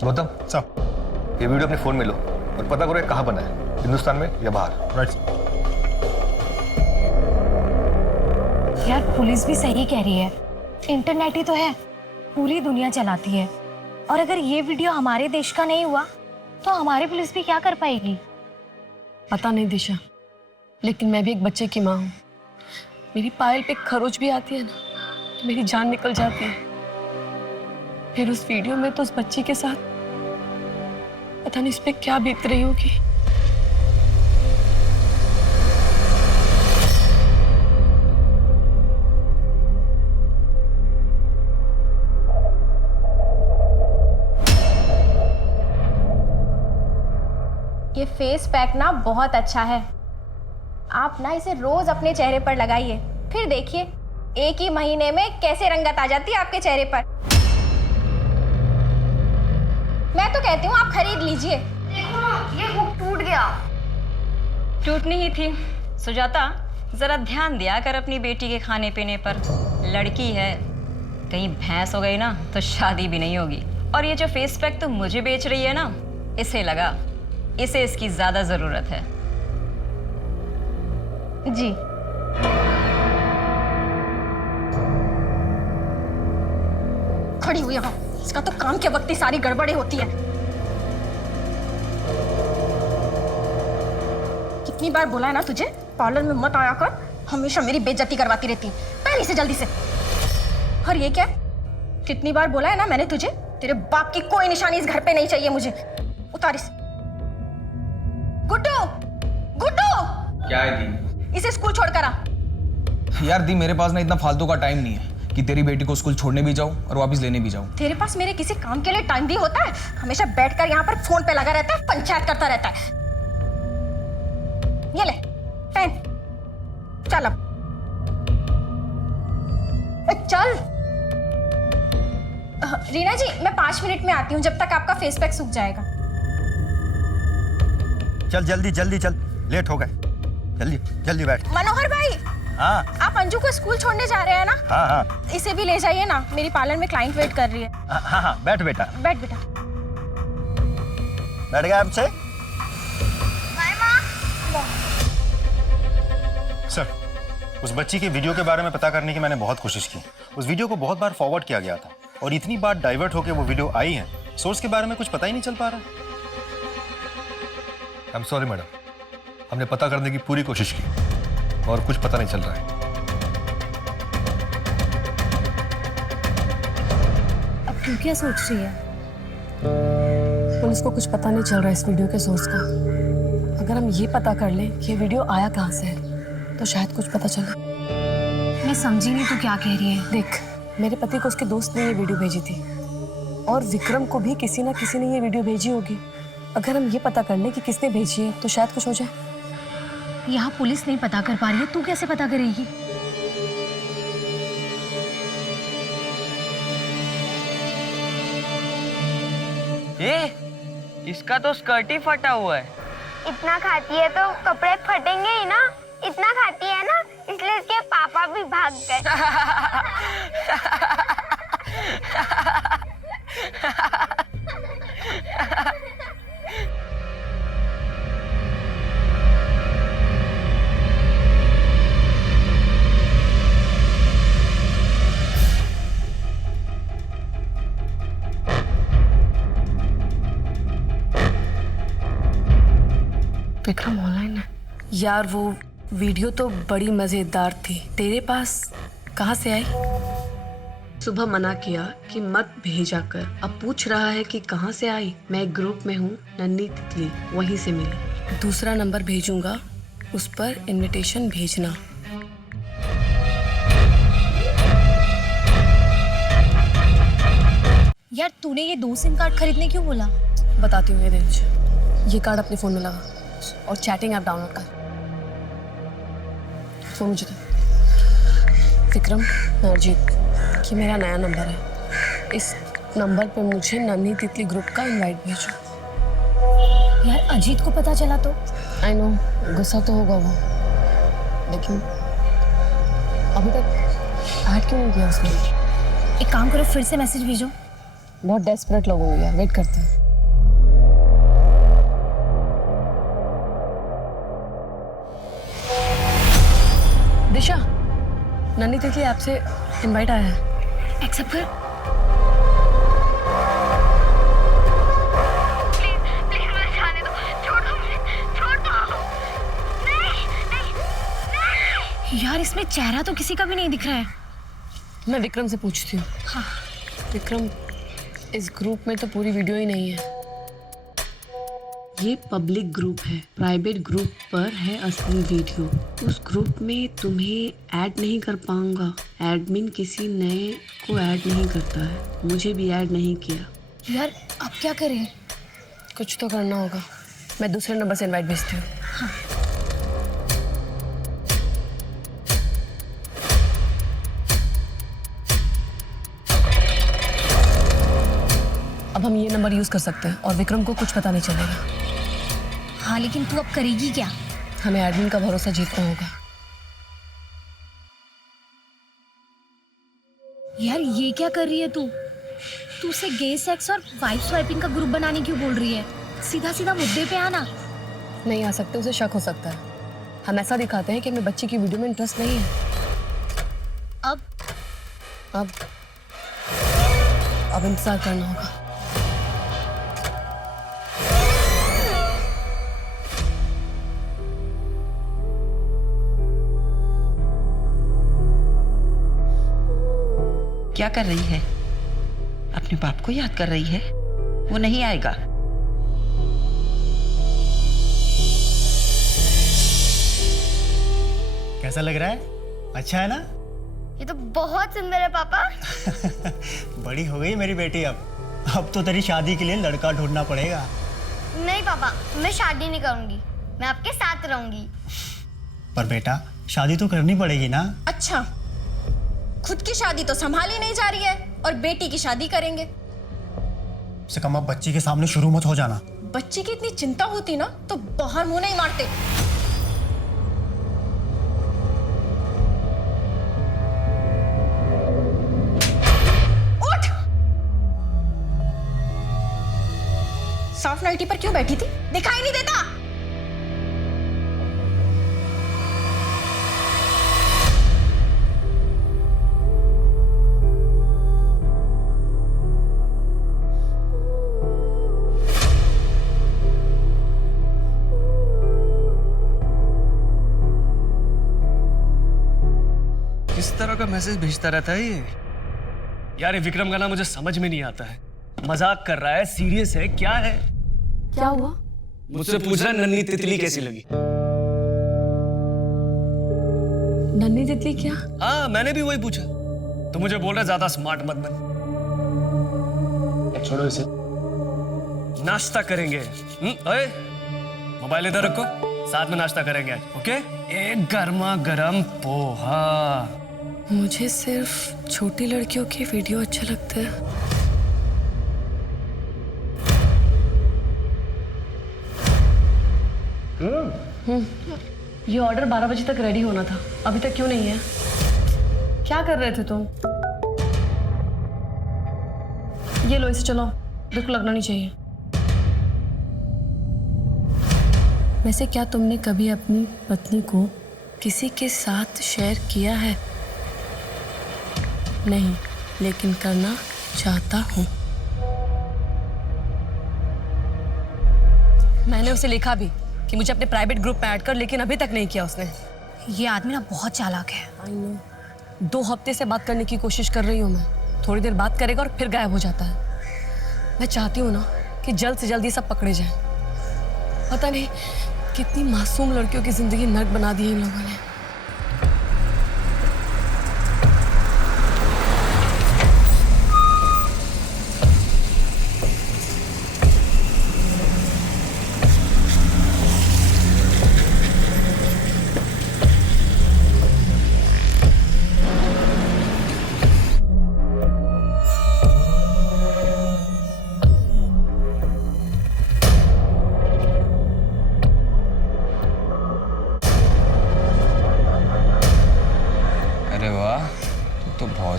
गौतम साहब, ये वीडियो अपने फोन में लो और पता करो कहाँ बना है, हिंदुस्तान में या बाहर। राइट। यार पुलिस भी सही कह रही है, इंटरनेट ही तो है, पूरी दुनिया चलाती है। और अगर ये वीडियो हमारे देश का नहीं हुआ तो हमारी पुलिस भी क्या कर पाएगी? पता नहीं दिशा, लेकिन मैं भी एक बच्चे की माँ हूँ। मेरी पायल पे खरोच भी आती है ना तो मेरी जान निकल जाती है। फिर उस वीडियो में तो उस बच्ची के साथ पता नहीं इस पे क्या बीत रही होगी। ये फेस पैक ना बहुत अच्छा है, आप ना इसे रोज अपने चेहरे पर लगाइए, फिर देखिए एक ही महीने में कैसे रंगत आ जाती है आपके चेहरे पर। मैं तो कहती हूँ आप खरीद लीजिए। देखो ना, ये हुक टूट गया। टूटनी ही थी। सुजाता जरा ध्यान दिया कर अपनी बेटी के खाने पीने पर, लड़की है, कहीं भैंस हो गई ना तो शादी भी नहीं होगी। और ये जो फेस पैक तुम मुझे बेच रही है ना, इसे लगा, इसे इसकी ज्यादा जरूरत है। जी खड़ी हुई यहाँ, इसका तो काम के वक्त ही सारी गड़बड़े होती है। कितनी बार बोला है ना तुझे, पार्लर में मत आया कर, हमेशा मेरी बेइज्जती करवाती रहती है। पहले से जल्दी से। और ये क्या, कितनी बार बोला है ना मैंने तुझे, तेरे बाप की कोई निशानी इस घर पे नहीं चाहिए मुझे। उतार इस। गुड्डू, गुड्डू, क्या है दी? इसे स्कूल छोड़कर आ। यार दी, मेरे पास ना इतना फालतू का टाइम नहीं है कि तेरी बेटी को स्कूल छोड़ने भी जाऊं और वापस लेने भी जाऊं। तेरे पास मेरे किसी काम के लिए टाइम भी होता है? हमेशा बैठकर यहाँ पर फोन पे लगा रहता है, पंचायत करता रहता है। ये ले पेन, चल अब चल। रीना जी, मैं 5 मिनट में आती हूँ, जब तक आपका फेस पैक सूख जाएगा। चल जल्दी जल्दी चल, लेट हो गए। जल्दी जल्दी बैठ। मनोहर भाई, हाँ आप अंजू को स्कूल छोड़ने जा रहे हैं ना? हाँ हाँ इसे भी ले जाइए ना, मेरी पार्लर में क्लाइंट वेट कर रही है। हाँ हाँ, बैठ बेटा। बैठ बेटा। बैठ गया आपसे। सर, उस बच्ची के वीडियो के बारे में पता करने की मैंने बहुत कोशिश की। उस वीडियो को बहुत बार फॉरवर्ड किया गया था और इतनी बार डाइवर्ट होकर वो वीडियो आई है, सोर्स के बारे में कुछ पता ही नहीं चल पा रहा। आई एम सॉरी मैडम, हमने पता करने की पूरी कोशिश की और कुछ पता नहीं चल रहा है। अब क्यों क्या सोच रही है? पुलिस को कुछ पता नहीं चल रहा है इस वीडियो के सोर्स का। अगर हम ये पता कर लें कि ये वीडियो आया कहाँ से है तो शायद कुछ पता चले। मैं समझी नहीं तू क्या कह रही है। देख, मेरे पति को उसके दोस्त ने ये वीडियो भेजी थी और विक्रम को भी किसी ना किसी ने ये वीडियो भेजी होगी। अगर हम ये पता कर लें कि किसने भेजी है तो शायद कुछ हो जाए। यहाँ पुलिस नहीं पता कर पा रही है, तू कैसे पता करेगी? इसका तो स्कर्ट ही फटा हुआ है। इतना खाती है तो कपड़े फटेंगे ही ना। इतना खाती है ना, इसलिए इसके पापा भी भाग गए। विक्रम ऑनलाइन है यार। वो वीडियो तो बड़ी मजेदार थी। तेरे पास कहाँ से आई? सुबह मना किया कि मत भेजा कर, अब पूछ रहा है कि कहाँ से आई। मैं एक ग्रुप में हूँ, नन्ही तितली, वहीं से मिली। दूसरा नंबर भेजूंगा, उस पर इनविटेशन भेजना। यार तूने ये 2 सिम कार्ड खरीदने क्यों बोला? बताती हूँ, ये दे मुझे। ये कार्ड अपने फोन में लगा और चैटिंग ऐप डाउनलोड कर। फोन मुझे दे। विक्रम, अजीत, कि मेरा नया नंबर है। इस नंबर पे मुझे नन्ही तितली ग्रुप का इनवाइट भेजो। यार अजीत को पता चला तो? आई नो, गुस्सा तो होगा वो, लेकिन अभी तक ऐड क्यों नहीं किया उसने? एक काम करो, फिर से मैसेज भेजो। बहुत डेस्परेट लोग होंगे यार, वेट करते हैं। दिशा, नन्ही तितली ऐप से इनवाइट आया है, एक्सेप्ट कर। प्लीज मुझे जाने दो, छोड़ दो मुझे, छोड़ दो। नहीं। यार इसमें चेहरा तो किसी का भी नहीं दिख रहा है। मैं विक्रम से पूछती हूँ। हाँ। विक्रम, इस ग्रुप में तो पूरी वीडियो ही नहीं है। ये पब्लिक ग्रुप है, प्राइवेट ग्रुप पर है असली वीडियो। उस ग्रुप में तुम्हें ऐड नहीं कर पाऊंगा। एडमिन किसी नए को ऐड नहीं करता है, मुझे भी ऐड नहीं किया। यार अब क्या करें? कुछ तो करना होगा। मैं दूसरे नंबर से इनवाइट भेजती हूँ। हाँ। अब हम ये नंबर यूज कर सकते हैं और विक्रम को कुछ पता नहीं चलेगा। हाँ, लेकिन तू अब करेगी क्या? हमें एडमिन का भरोसा जीतना होगा। यार ये क्या कर रही है तू? तू उसे गे सेक्स और वाइफ स्वाइपिंग का ग्रुप बनाने क्यों बोल रही है? सीधा सीधा मुद्दे पे आना। नहीं आ सकते, उसे शक हो सकता है। हम ऐसा दिखाते हैं कि हमें बच्ची की वीडियो में इंटरेस्ट नहीं है। अब इंतजार करना होगा। क्या कर रही है? अपने बाप को याद कर रही है? वो नहीं आएगा। कैसा लग रहा है? अच्छा है ना? ये तो बहुत सुंदर है पापा। बड़ी हो गई मेरी बेटी अब तो तेरी शादी के लिए लड़का ढूंढना पड़ेगा। नहीं पापा, मैं शादी नहीं करूंगी, मैं आपके साथ रहूंगी। पर बेटा शादी तो करनी पड़ेगी ना। अच्छा, खुद की शादी तो संभाली नहीं जा रही है और बेटी की शादी करेंगे। से कम अब बच्ची के सामने शुरू मत हो जाना। बच्ची की इतनी चिंता होती ना तो बाहर मुंह नहीं मारते। उठ! साफ नाइटी पर क्यों बैठी थी? दिखाई नहीं देता? किस तरह का मैसेज भेजता रहता है ये? यार ये विक्रम का ना मुझे समझ में नहीं आता है। मजाक कर रहा है, सीरियस है, क्या है? क्या हुआ? मुझसे पूछ रहा है नन्ही तितली कैसी लगी। नन्ही तितली क्या? हाँ मैंने भी वही पूछा, तो मुझे बोल रहा ज्यादा स्मार्ट मत बन। छोड़ो इसे, नाश्ता करेंगे। ओए मोबाइल इधर रखो, साथ में नाश्ता करेंगे आज, ओके? एक गर्मा गर्म पोहा। मुझे सिर्फ छोटी लड़कियों के वीडियो अच्छे लगते हैं। ये ऑर्डर 12 बजे तक रेडी होना था, अभी तक क्यों नहीं है? क्या कर रहे थे तुम? ये लो, इसे चलो, दुख लगना नहीं चाहिए। वैसे क्या तुमने कभी अपनी पत्नी को किसी के साथ शेयर किया है? नहीं, लेकिन करना चाहता हूँ। मैंने उसे लिखा भी कि मुझे अपने प्राइवेट ग्रुप में ऐड कर, लेकिन अभी तक नहीं किया उसने। ये आदमी ना बहुत चालाक है। I know. 2 हफ्ते से बात करने की कोशिश कर रही हूँ मैं। थोड़ी देर बात करेगा और फिर गायब हो जाता है। मैं चाहती हूँ ना कि जल्द से जल्द ये सब पकड़े जाएं। पता नहीं कितनी मासूम लड़कियों की जिंदगी नर्क बना दी है इन लोगों ने।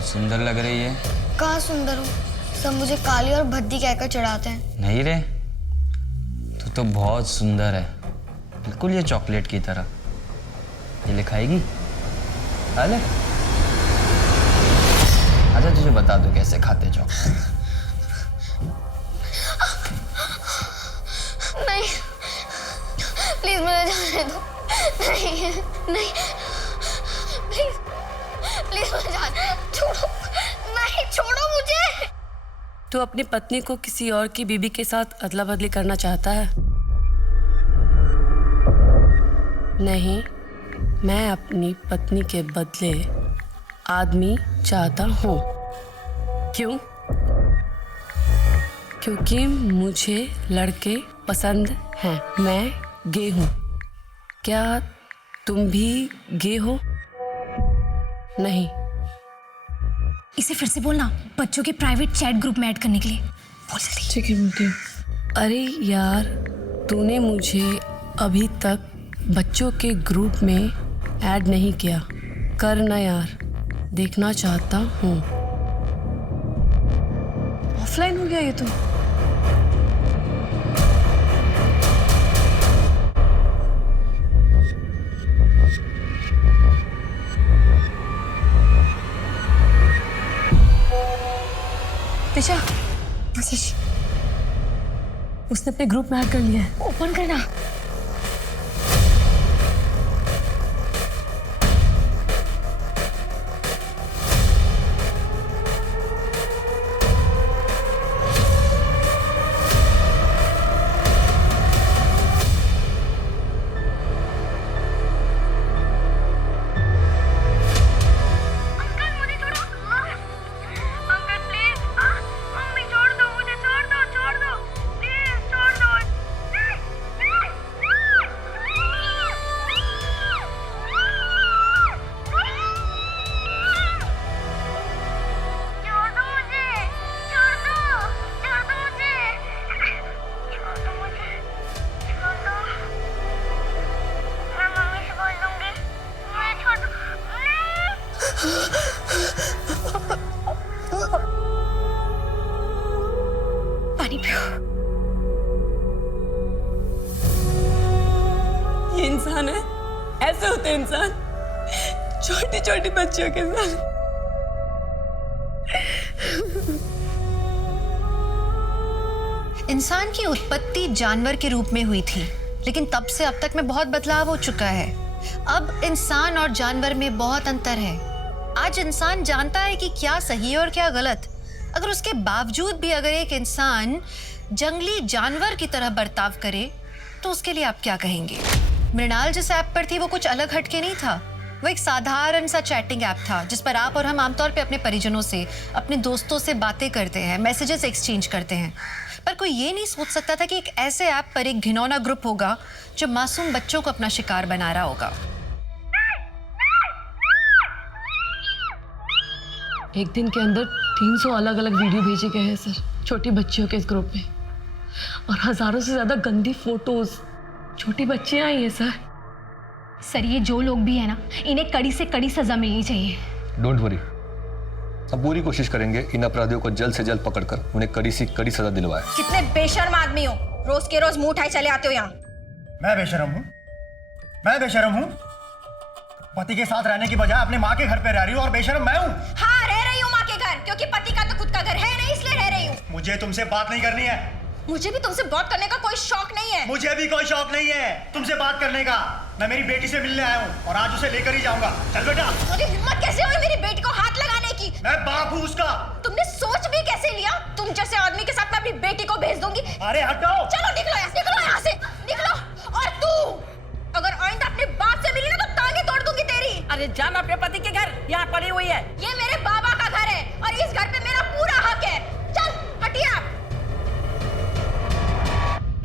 सुंदर लग रही है। कहाँ सुंदर हूँ? सब मुझे काली और भद्दी कहकर चढ़ाते हैं। नहीं रे, तू तो बहुत सुंदर है, बिल्कुल ये चॉकलेट की तरह। ये लिखाएगी? अरे अच्छा तुझे बता दो कैसे खाते चॉकलेट। नहीं, प्लीज मुझे जाने दो। नहीं नहीं, प्लीज प्लीज मुझे जाने छोड़ो। नहीं छोड़ो मुझे। तू अपनी पत्नी को किसी और की बीबी के साथ अदला बदली करना चाहता है? नहीं, मैं अपनी पत्नी के बदले आदमी चाहता हूँ। क्यों? क्योंकि मुझे लड़के पसंद हैं। मैं गे हूँ। क्या तुम भी गे हो? नहीं। इसे फिर से बोलना, बच्चों के प्राइवेट चैट ग्रुप में ऐड करने के लिए। बोल जल्दी। ठीक है, बोलती हूँ। अरे यार, तूने मुझे अभी तक बच्चों के ग्रुप में ऐड नहीं किया। करना यार, देखना चाहता हूँ। ऑफलाइन हो गया ये तो। दिशा, उसने अपने ग्रुप में ऐड कर लिया है। ओपन करना। पानी पियो। ये इंसान है, ऐसे होते हैं इंसान, छोटी छोटी बच्चियों के साथ। इंसान की उत्पत्ति जानवर के रूप में हुई थी, लेकिन तब से अब तक में बहुत बदलाव हो चुका है। अब इंसान और जानवर में बहुत अंतर है। आज इंसान जानता है कि क्या सही है और क्या गलत। अगर उसके बावजूद भी अगर एक इंसान जंगली जानवर की तरह बर्ताव करे तो उसके लिए आप क्या कहेंगे? मृणाल जिस ऐप पर थी वो कुछ अलग हटके नहीं था। वो एक साधारण सा चैटिंग ऐप था जिस पर आप और हम आमतौर पे अपने परिजनों से, अपने दोस्तों से बातें करते हैं, मैसेजेस एक्सचेंज करते हैं। पर कोई ये नहीं सोच सकता था कि एक ऐसे ऐप पर एक घिनौना ग्रुप होगा जो मासूम बच्चों को अपना शिकार बना रहा होगा। एक दिन के अंदर 300 अलग अलग वीडियो भेजे गए हैं सर, छोटी बच्चियों के इस ग्रुप में, और हजारों से ज्यादा गंदी फोटोज छोटी बच्चियां आई हैं सर। सर ये जो लोग भी है ना, इन्हें कड़ी से कड़ी सजा मिलनी चाहिए। डोंट वरी, हम पूरी कोशिश करेंगे इन अपराधियों को जल्द से जल्द पकड़कर उन्हें कड़ी से कड़ी सजा दिलवाए। कितने बेशर्म आदमी हो, रोज के रोज मुंह उठाए चले आते हो यहाँ। मैं बेशरम हूँ? मैं बेशरम हूँ? पति के साथ रहने की बजाय अपने माँ के घर पे रह रही हूँ और बेशरम मैं हूँ? हाँ, रह रही हूँ माँ के घर, क्योंकि पति का तो खुद का घर है नहीं, इसलिए रह रही हूँ। मुझे तुमसे बात नहीं करनी है। मुझे भी तुमसे बात करने का कोई शौक नहीं है। मुझे भी कोई शौक नहीं है तुमसे बात करने का। मैं मेरी बेटी से मिलने आया हूँ और आज उसे लेकर ही जाऊंगा। चल बेटा। मुझे हिम्मत कैसे हुई मेरी बेटी को हाथ लगाने की? मैं बाप हूँ उसका। तुमने सोच भी कैसे लिया? तुम जैसे आदमी के साथ मैं अपनी बेटी को भेज दूंगी। अरे हटाओ। चलो निकलो यहाँ से, निकलो। और तू अगर आइंदा अपने बाप से मिली ना तो टांगे तोड़ दूंगी तेरी। अरे जान अपने पति के घर, यहाँ पड़ी हुई है। ये मेरे बाबा का घर है और इस घर पे मेरा पूरा हक है। चल हटिए आप।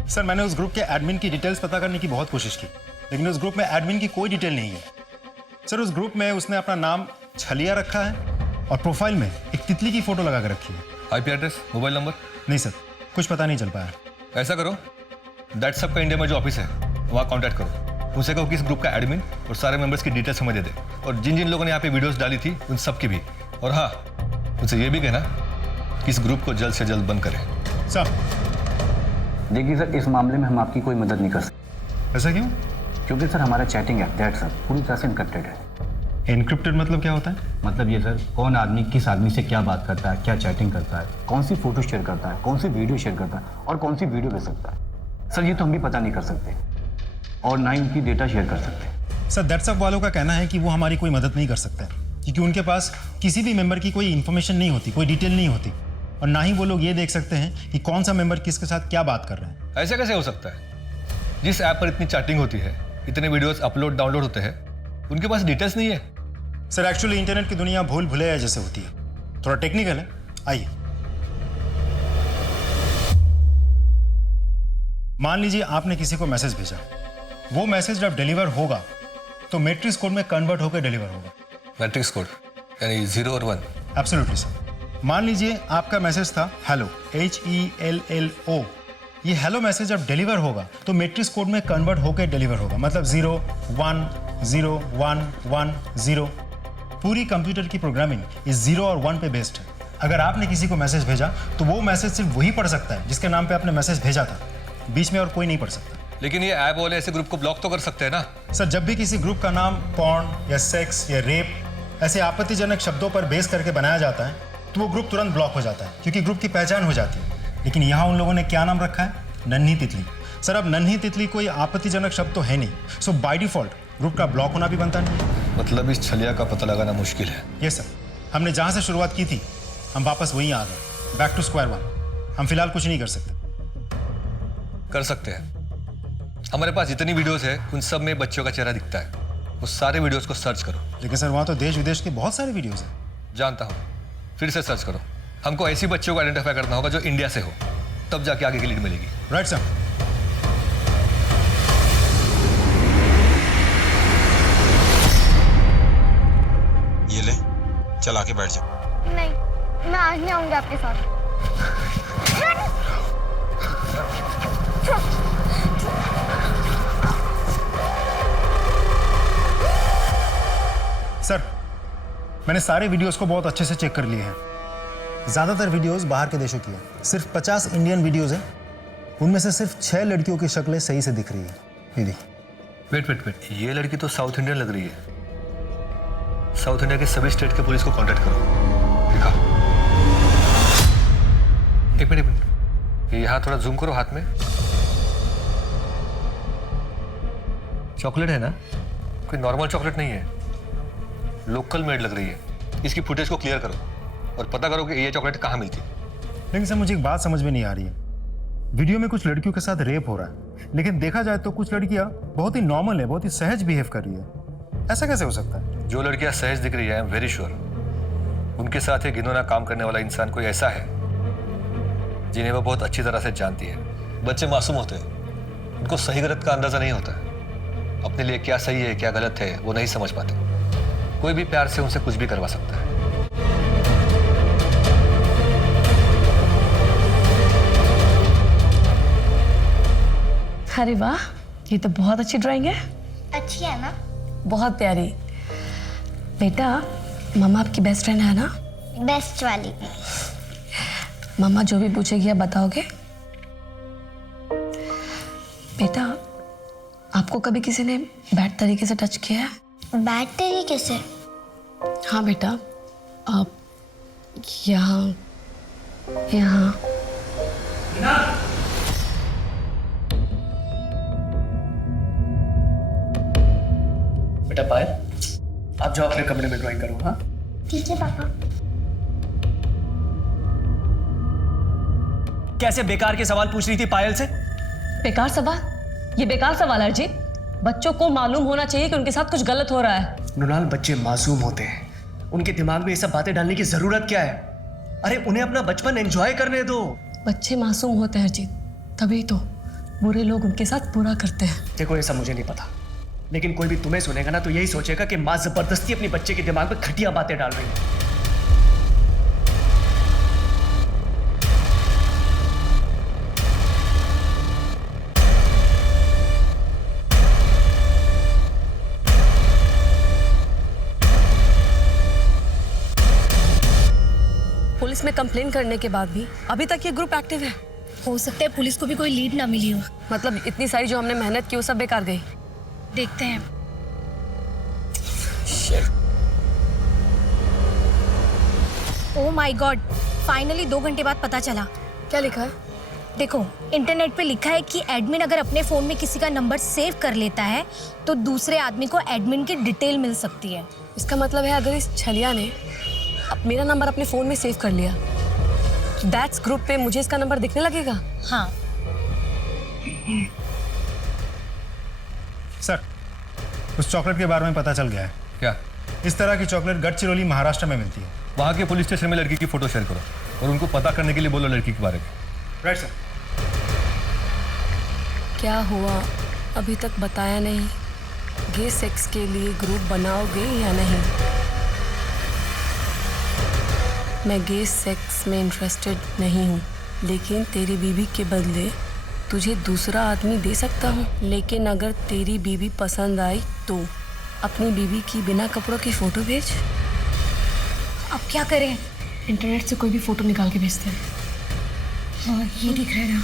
सर मैंने उस ग्रुप के एडमिन की डिटेल्स पता करने की बहुत कोशिश की, लेकिन उस ग्रुप में एडमिन की कोई डिटेल नहीं है। सर उस ग्रुप में उसने अपना नाम छलिया रखा है और प्रोफाइल में एक तितली की फोटो लगा कर रखी है। IP address, mobile number? नहीं सर, कुछ पता नहीं चल पाया। ऐसा करो, दैट्स सब का इंडिया में जो ऑफिस है वहाँ कॉन्टैक्ट करो, उनसे कहो कि इस ग्रुप का एडमिन और सारे मेंबर्स की डिटेल्स हमें दे दे, और जिन जिन लोगों ने यहाँ पे वीडियोस डाली थी उन सब की भी। और हाँ, उनसे ये भी कहना कि इस ग्रुप को जल्द से जल्द बंद करें। सर देखिए सर, इस मामले में हम आपकी कोई मदद नहीं कर सकते। ऐसा क्यों? क्योंकि सर हमारा चैटिंग ऐप दैट सर पूरी तरह से इनक्रिप्टेड है। इनक्रिप्टेड मतलब क्या होता है? मतलब ये सर, कौन आदमी किस आदमी से क्या बात करता है, क्या चैटिंग करता है, कौन सी फोटो शेयर करता है, कौन सी वीडियो शेयर करता है और कौन सी वीडियो भेज सकता है, सर ये तो हम भी पता नहीं कर सकते और ना ही उनकी डेटा शेयर कर सकते। सर दैट्सअप वालों का कहना है कि वो हमारी कोई मदद नहीं कर सकते क्योंकि उनके पास किसी भी मेंबर की कोई इन्फॉर्मेशन नहीं होती, कोई डिटेल नहीं होती, और ना ही वो लोग ये देख सकते हैं कि कौन सा मेंबर किसके साथ क्या बात कर रहे हैं। ऐसा कैसे हो सकता है? जिस ऐप पर इतनी चैटिंग होती है, इतने वीडियोस अपलोड डाउनलोड होते हैं, उनके पास डिटेल्स नहीं है। सर एक्चुअली इंटरनेट की दुनिया भूल भुलैया जैसे होती है, थोड़ा टेक्निकल है। आइए, मान लीजिए आपने किसी को मैसेज भेजा, वो मैसेज जब डिलीवर होगा तो मैट्रिक्स कोड में कन्वर्ट होकर डिलीवर होगा। मैट्रिक्स कोड यानी 0 और 1? Absolutely sir. मान लीजिए आपका मैसेज था हेलो, HELLO। ये हेलो मैसेज जब डिलीवर होगा तो मैट्रिक्स कोड में कन्वर्ट होकर डिलीवर होगा, मतलब 0 1 0 1 1 0। पूरी कंप्यूटर की प्रोग्रामिंग इस 0 और 1 पे बेस्ड है। अगर आपने किसी को मैसेज भेजा तो वो मैसेज सिर्फ वही पढ़ सकता है जिसके नाम पे आपने मैसेज भेजा था, बीच में और कोई नहीं पढ़ सकता। लेकिन ये ऐप वाले ऐसे ग्रुप को ब्लॉक तो कर सकते हैं ना? सर जब भी किसी ग्रुप का नाम पॉर्न या सेक्स या रेप ऐसे आपत्तिजनक शब्दों पर बेस करके बनाया जाता है तो वो ग्रुप तुरंत ब्लॉक हो जाता है क्योंकि ग्रुप की पहचान हो जाती है। लेकिन यहाँ उन लोगों ने क्या नाम रखा है? नन्ही तितली। सर अब नन्ही तितली कोई आपत्तिजनक शब्द तो है नहीं, सो बाय डिफॉल्ट ग्रुप का ब्लॉक होना भी बनता नहीं। मतलब इस छलिया का पता लगाना मुश्किल है। यस सर, हमने जहाँ से शुरुआत की थी हम वापस वहीं आ गए, बैक टू स्क्वायर वन। हम फिलहाल कुछ नहीं कर सकते। कर सकते हैं, हमारे पास जितनी वीडियोस है उन सब में बच्चों का चेहरा दिखता है, उस सारे वीडियोस को सर्च करो। लेकिन सर वहाँ तो देश विदेश के बहुत सारे वीडियोस हैं। जानता हूँ, फिर से सर्च करो। हमको ऐसी बच्चों को आइडेंटिफाई करना होगा जो इंडिया से हो, तब जाके आगे की लीड मिलेगी। Right sir. ये ले, चल आके बैठ जा। नहीं, मैं आज नहीं आऊंगी आपके साथ। सर मैंने सारे वीडियोस को बहुत अच्छे से चेक कर लिए हैं ज़्यादातर वीडियोस बाहर के देशों की है, सिर्फ 50 इंडियन वीडियोस हैं, उनमें से सिर्फ 6 लड़कियों की शक्लें सही से दिख रही है। ये देखिए। वेट, ये लड़की तो साउथ इंडियन लग रही है। साउथ इंडिया के सभी स्टेट के पुलिस को कांटेक्ट करो। दिखा। एक मिनट, ये यहाँ थोड़ा जूम करो हाथ में। चॉकलेट है ना, कोई नॉर्मल चॉकलेट नहीं है, लोकल मेड लग रही है। इसकी फुटेज को क्लियर करो और पता करो कि ये चॉकलेट कहाँ मिलती है। लेकिन सर मुझे एक बात समझ में नहीं आ रही है, वीडियो में कुछ लड़कियों के साथ रेप हो रहा है, लेकिन देखा जाए तो कुछ लड़कियां बहुत ही नॉर्मल है, बहुत ही सहज बिहेव कर रही है। ऐसा कैसे हो सकता है? जो लड़कियां सहज दिख रही है, आई एम वेरी श्योर उनके साथ एक घिनौना काम करने वाला इंसान कोई ऐसा है जिन्हें वो बहुत अच्छी तरह से जानती है। बच्चे मासूम होते हैं, उनको सही गलत का अंदाजा नहीं होता है, अपने लिए क्या सही है क्या गलत है वो नहीं समझ पाते। कोई भी प्यार से उनसे कुछ भी करवा सकता है। अरे वाह, ये तो बहुत अच्छी ड्राइंग है। अच्छी है ना? बहुत प्यारी। बेटा, मम्मा आपकी बेस्ट फ्रेंड है ना? बेस्ट वाली। मम्मा जो भी पूछेगी आप बताओगे? बेटा, आपको कभी किसी ने बैड तरीके से टच किया है? बैड तरीके से? हाँ बेटा, आप यहाँ बेटा पायल, आप जाओ अपने कमरे में ड्राइंग करो। हाँ ठीक है पापा। कैसे बेकार के सवाल पूछ रही थी पायल से? बेकार सवाल? ये बेकार सवाल है अर्जित। बच्चों को मालूम होना चाहिए कि उनके साथ कुछ गलत हो रहा है। मृणाल, बच्चे मासूम होते हैं, उनके दिमाग में ये सब बातें डालने की जरूरत क्या है? अरे उन्हें अपना बचपन एंजॉय करने दो। बच्चे मासूम होते हैं अर्जित, तभी तो बुरे लोग उनके साथ बुरा करते हैं। देखो ये सब मुझे नहीं पता, लेकिन कोई भी तुम्हें सुनेगा ना तो यही सोचेगा कि माँ जबरदस्ती अपने बच्चे के दिमाग में घटिया बातें डाल रही है। पुलिस में कंप्लेन करने के बाद भी अभी तक ये ग्रुप एक्टिव है। हो सकता है पुलिस को भी कोई लीड ना मिली हो। मतलब इतनी सारी जो हमने मेहनत की वो सब बेकार गई। देखते हैं। ओह माय गॉड, फाइनली 2 घंटे बाद पता चला। क्या लिखा है? देखो, इंटरनेट पे लिखा है कि एडमिन अगर अपने फोन में किसी का नंबर सेव कर लेता है तो दूसरे आदमी को एडमिन की डिटेल मिल सकती है। इसका मतलब है अगर इस छलिया ने मेरा नंबर अपने फोन में सेव कर लिया, दैट्स ग्रुप पे मुझे इसका नंबर दिखने लगेगा। हाँ सर, उस चॉकलेट के बारे में पता चल गया है। क्या? इस तरह की चॉकलेट गढ़चिरौली महाराष्ट्र में मिलती है। वहाँ के पुलिस स्टेशन में लड़की की फोटो शेयर करो और उनको पता करने के लिए बोलो लड़की के बारे में। Right sir. क्या हुआ अभी तक बताया नहीं? गे सेक्स के लिए ग्रुप बनाओगे या नहीं? मैं गे सेक्स में इंटरेस्टेड नहीं हूँ, लेकिन तेरी बीवी के बदले तुझे दूसरा आदमी दे सकता हूँ। लेकिन अगर तेरी बीवी पसंद आई तो अपनी बीवी की बिना कपड़ों की फोटो भेज। अब क्या करें? इंटरनेट से कोई भी फोटो निकाल के भेजते हैं। हाँ ये दिख रहा है ना।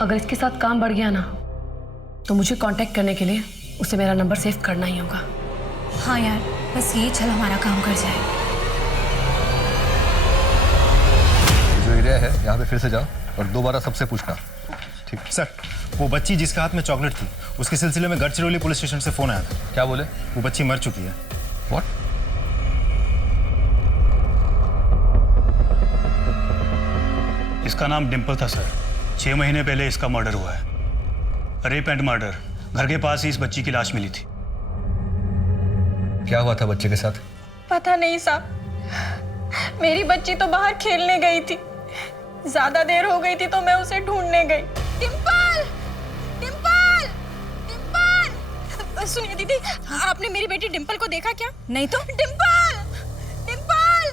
अगर इसके साथ काम बढ़ गया ना तो मुझे कांटेक्ट करने के लिए उसे मेरा नंबर सेव करना ही होगा। हाँ यार, बस ये चल हमारा काम कर जाए। जो एरिया है यहाँ पे फिर से जाओ और दोबारा सबसे पूछना। ठीक सर, वो बच्ची जिसके हाथ में चॉकलेट थी उसके सिलसिले में गढ़चिरौली पुलिस स्टेशन से फोन आया था। क्या बोले? वो बच्ची मर चुकी है। व्हाट? इसका नाम डिम्पल था सर। 6 महीने पहले इसका मर्डर हुआ है। Rape and murder. घर के पास ही इस बच्ची की लाश मिली थी। क्या हुआ था बच्चे के साथ? पता नहीं साहब, मेरी बच्ची तो बाहर खेलने गई थी, ज्यादा देर हो गई थी तो मैं उसे ढूंढने गई। डिम्पल, डिम्पल, डिम्पल। सुनिए दीदी, आपने मेरी बेटी डिम्पल को देखा क्या? नहीं तो। डिम्पल, डिम्पल,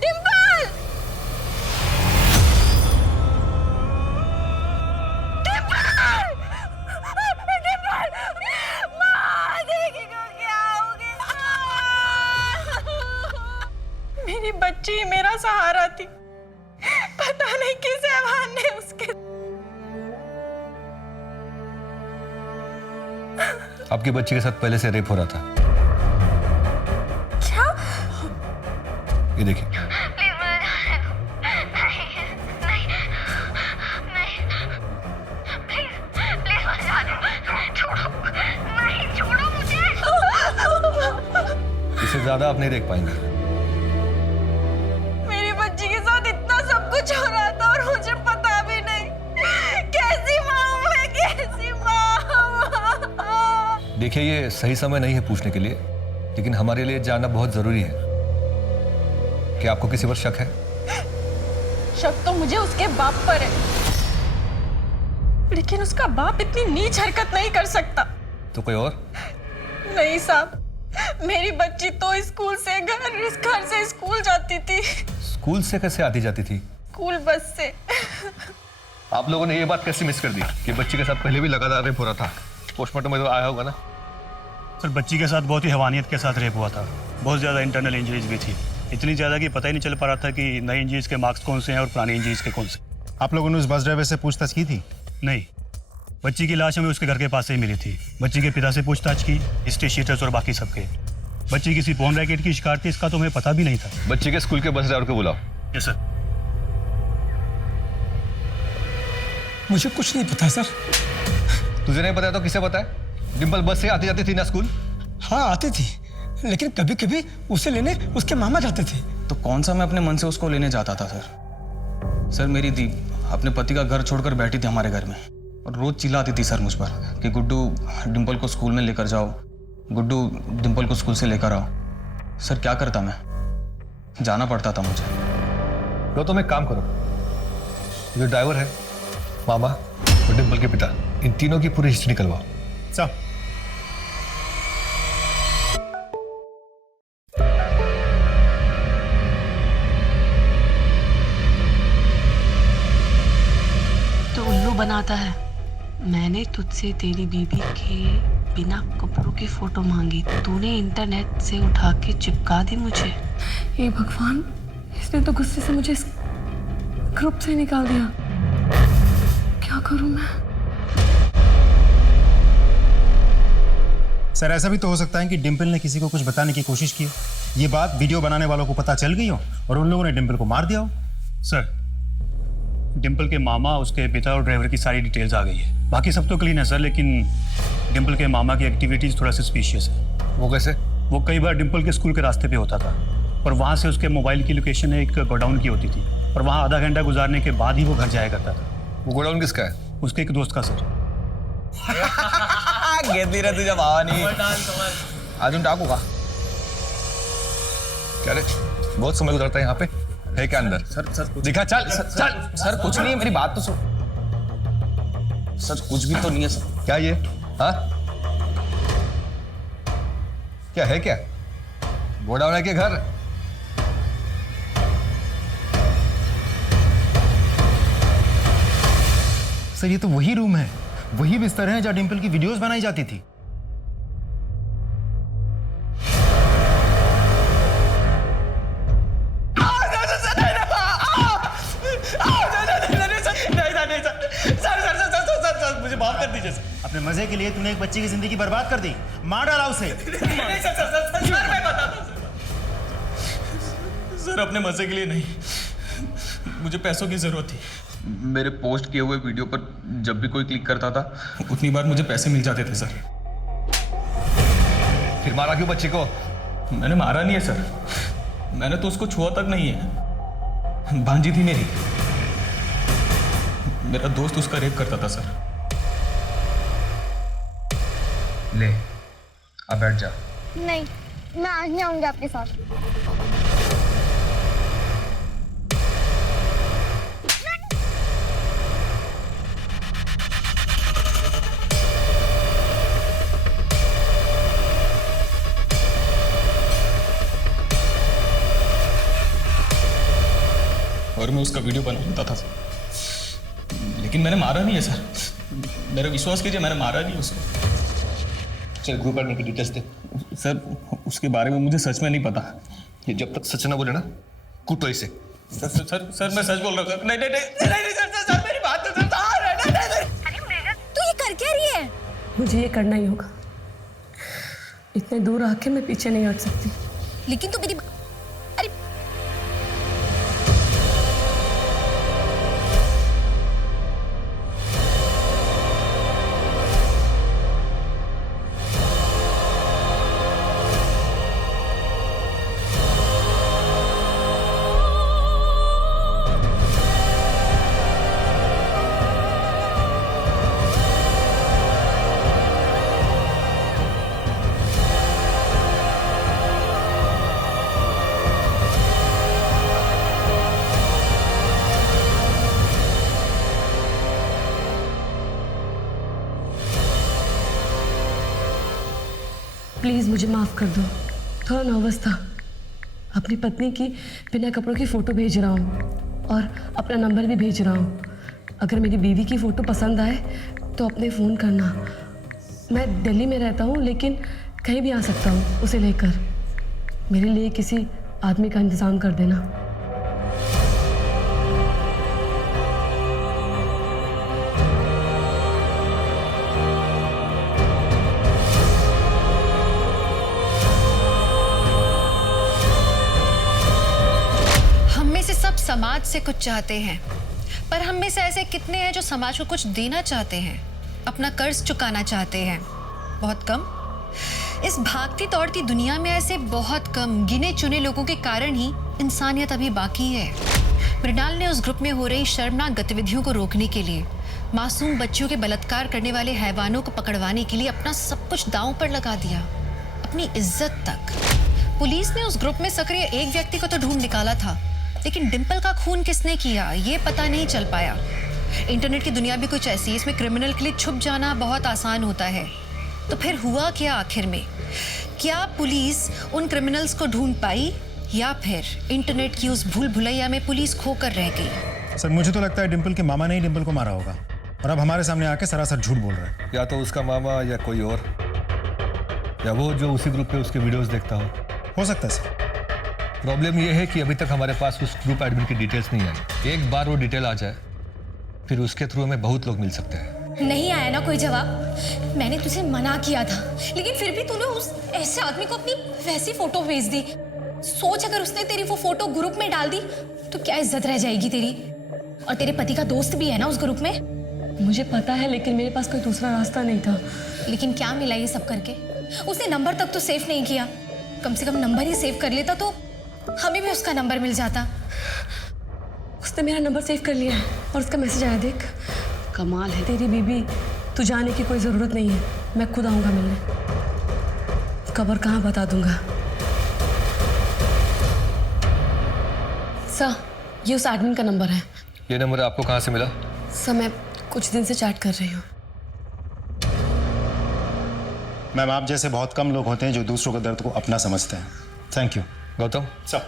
डिम्पल। आपकी बच्ची के साथ पहले से रेप हो रहा था। क्या? ये देखिए। प्लीज मुझे जाने दो। नहीं प्लीज प्लीज मुझे जाने दो। छोड़ो, नहीं छोड़ो मुझे। इससे ज्यादा आप नहीं देख पाएंगे। मेरी बच्ची के साथ इतना सब कुछ हो रहा था और मुझे पता भी नहीं। कैसी माँ हूँ मैं, कैसी माँ। देखिए, ये सही समय नहीं है पूछने के लिए, लेकिन हमारे लिए जानना बहुत जरूरी है कि आपको किसी पर शक है। शक तो मुझे उसके बाप पर है, लेकिन उसका बाप इतनी नीच हरकत नहीं कर सकता। तो कोई और? नहीं साहब, मेरी बच्ची तो स्कूल से घर से स्कूल जाती थी। स्कूल से कैसे आती जाती थी? स्कूल बस से। आप लोगों ने ये बात कैसे मिस कर दी कि बच्ची के साथ पहले भी लगातार रेप हो रहा था? पोस्टमार्टम में तो आया होगा ना? सर, बच्ची के साथ बहुत ही हैवानियत के साथ रेप हुआ था। बहुत ज़्यादा इंटरनल इंजरीज भी थी, इतनी ज़्यादा कि पता ही नहीं चल पा रहा था कि नई इंजरीज के मार्क्स कौन से हैं और पुरानी इंजरीज के कौन से। आप लोगों ने उस बस ड्राइवर से पूछताछ की थी? नहीं, बच्ची की लाश हमें उसके घर के पास से ही मिली थी। बच्ची के पिता से पूछताछ की, हिस्ट्री शीटर्स और बाकी सबके। बच्ची किसी फोन रैकेट की शिकार थी, इसका तो हमें पता भी नहीं था। बच्ची के स्कूल के बस ड्राइवर को बुलाओ। Yes sir. मुझे कुछ नहीं पता सर। तुझे नहीं पता तो किसे पता है? डिम्पल बस से आती जाती थी ना स्कूल? हाँ आती थी, लेकिन कभी कभी उसे लेने उसके मामा जाते थे। तो कौन सा मैं अपने मन से उसको लेने जाता था सर? सर, मेरी दी अपने पति का घर छोड़कर बैठी थी हमारे घर में और रोज चिल्लाती थी सर मुझ पर कि गुड्डू डिम्पल को स्कूल में लेकर जाओ, गुड्डू डिम्पल को स्कूल से लेकर आओ। सर क्या करता मैं, जाना पड़ता था मुझे। तो तुम एक काम करो, जो ड्राइवर है, मामा और डिम्पल के पिता, इन तीनों की पूरी हिस्ट्री निकलवाओ। सब तो उल्लू बनाता है। मैंने तुझसे तेरी बीबी के बिना कपड़ों की फोटो मांगी, तूने इंटरनेट से उठा के चिपका दी मुझे। हे भगवान, इसने तो गुस्से से मुझे इस ग्रुप से निकाल दिया। क्या करूं मैं? सर, ऐसा भी तो हो सकता है कि डिम्पल ने किसी को कुछ बताने की कोशिश की हो, ये बात वीडियो बनाने वालों को पता चल गई हो और उन लोगों ने डिम्पल को मार दिया हो। सर, डिम्पल के मामा, उसके पिता और ड्राइवर की सारी डिटेल्स आ गई है। बाकी सब तो क्लीन है सर, लेकिन डिम्पल के मामा की एक्टिविटीज थोड़ा सस्पिशियस है। वो कैसे? वो कई बार डिम्पल के स्कूल के रास्ते पे होता था और वहाँ से उसके मोबाइल की लोकेशन एक गोडाउन की होती थी और वहाँ आधा घंटा गुजारने के बाद ही वो घर जाया करता था। वो गोडाउन किसका है? उसके एक दोस्त का सर। घेतली रे तुझ्या भावानी। अजून टाकू का? क्या रे, बहुत समय गुजरता है यहाँ पे? है क्या अंदर? सर दिखा, चल चल। सर कुछ नहीं है, मेरी बात तो सुन। सर कुछ भी तो नहीं है सर। क्या ये? हाँ, क्या है? क्या गोडाउन है के घर? सर, ये तो वही रूम है, वही बिस्तर है जहाँ डिम्पल की वीडियोस बनाई जाती थी। मुझे माफ कर दीजिए सर। अपने मजे के लिए तूने एक बच्ची की जिंदगी बर्बाद कर दी, मार डाला उसे। सर अपने मजे के लिए नहीं, मुझे पैसों की जरूरत थी। मेरे पोस्ट किए हुए वीडियो पर जब भी कोई क्लिक करता था, उतनी बार मुझे पैसे मिल जाते थे सर। फिर मारा क्यों बच्ची को? मैंने मारा नहीं है सर, मैंने तो उसको छुआ तक नहीं है। भांजी थी मेरी, मेरा दोस्त उसका रेप करता था सर। ले, अब बैठ जा। नहीं, मैं आज नहीं आऊंगी आपके साथ। और मैं उसका वीडियो बनाता था सर, लेकिन मैंने मारा नहीं है सर। मेरा विश्वास कीजिए, मैंने मारा नहीं उसको। चल ग्रुप एडमिन की डिटेल्स दे। सर उसके बारे में मुझे सच में नहीं पता। ये जब तक सच ना बोले ना, कूटो इसे। सर मैं सच बोल रहा हूँ। नहीं सर मेरी बात तो तू ये कर क्या रही है? मुझे ये करना ही होगा। इतने दूर आके मैं पीछे नहीं हट सकती। लेकिन तू मेरी अरे प्लीज़ मुझे माफ़ कर दो, थोड़ा नर्वस था। अपनी पत्नी की बिना कपड़ों की फ़ोटो भेज रहा हूँ और अपना नंबर भी भेज रहा हूँ। अगर मेरी बीवी की फ़ोटो पसंद आए तो अपने फ़ोन करना। मैं दिल्ली में रहता हूँ लेकिन कहीं भी आ सकता हूँ उसे लेकर। मेरे लिए किसी आदमी का इंतज़ाम कर देना। सब समाज से कुछ चाहते हैं, पर हम में से ऐसे कितने हैं जो समाज को कुछ देना चाहते हैं, अपना कर्ज चुकाना चाहते हैं? बहुत कम। इस भागती दौड़ती दुनिया में ऐसे बहुत कम गिने चुने लोगों के कारण ही इंसानियत अभी बाकी है। मृणाल ने उस ग्रुप में हो रही शर्मनाक गतिविधियों को रोकने के लिए, मासूम बच्चियों के बलात्कार करने वाले हैवानों को पकड़वाने के लिए अपना सब कुछ दांव पर लगा दिया, अपनी इज्जत तक। पुलिस ने उस ग्रुप में सक्रिय एक व्यक्ति को तो ढूंढ निकाला था, लेकिन डिंपल का खून किसने किया ये पता नहीं चल पाया। इंटरनेट की दुनिया भी कुछ ऐसी है, इसमें क्रिमिनल के लिए छुप जाना बहुत आसान होता है। तो फिर हुआ क्या आखिर में? क्या पुलिस उन क्रिमिनल्स को ढूंढ पाई या फिर इंटरनेट की उस भूल भुलैया में पुलिस खोकर रह गई? सर मुझे तो लगता है डिंपल के मामा ने ही डिंपल को मारा होगा और अब हमारे सामने आके सरासर झूठ बोल रहा है। या तो उसका मामा या कोई और, या वो जो उसी ग्रुप पे उसके वीडियोस देखता हो सकता है सर। प्रॉब्लम ये है कि अभी तक हमारे पास उस ग्रुप एडमिन की डिटेल्स नहीं आई। एक बार वो डिटेल आ जाए फिर उसके थ्रू हमें बहुत लोग मिल सकते हैं। नहीं आया ना कोई जवाब। मैंने तुझे मना किया था, लेकिन फिर भी तूने उस ऐसे आदमी को अपनी वैसी फोटो भेज दी। सोच अगर उसने तेरी वो फोटो ग्रुप में डाल दी तो क्या इज्जत रह जाएगी तेरी। और तेरे पति का दोस्त भी है ना उस ग्रुप में। मुझे पता है, लेकिन मेरे पास कोई दूसरा रास्ता नहीं था। लेकिन क्या मिला ये सब करके? उसने नंबर तक तो सेव नहीं किया। कम से कम नंबर ही सेव कर लेता तो हमें भी उसका नंबर मिल जाता। उसने मेरा नंबर सेव कर लिया है और उसका मैसेज आया, देख। कमाल है। तेरी बीबी, तू जाने की कोई ज़रूरत नहीं है, मैं खुद आऊँगा मिलने। कबर कहाँ बता दूंगा। सर, ये उस एडमिन का नंबर है। ये नंबर आपको कहाँ से मिला? सर, मैं कुछ दिन से चैट कर रही हूँ। मैम, आप जैसे बहुत कम लोग होते हैं जो दूसरों के दर्द को अपना समझते हैं। Thank you. गौतम सर,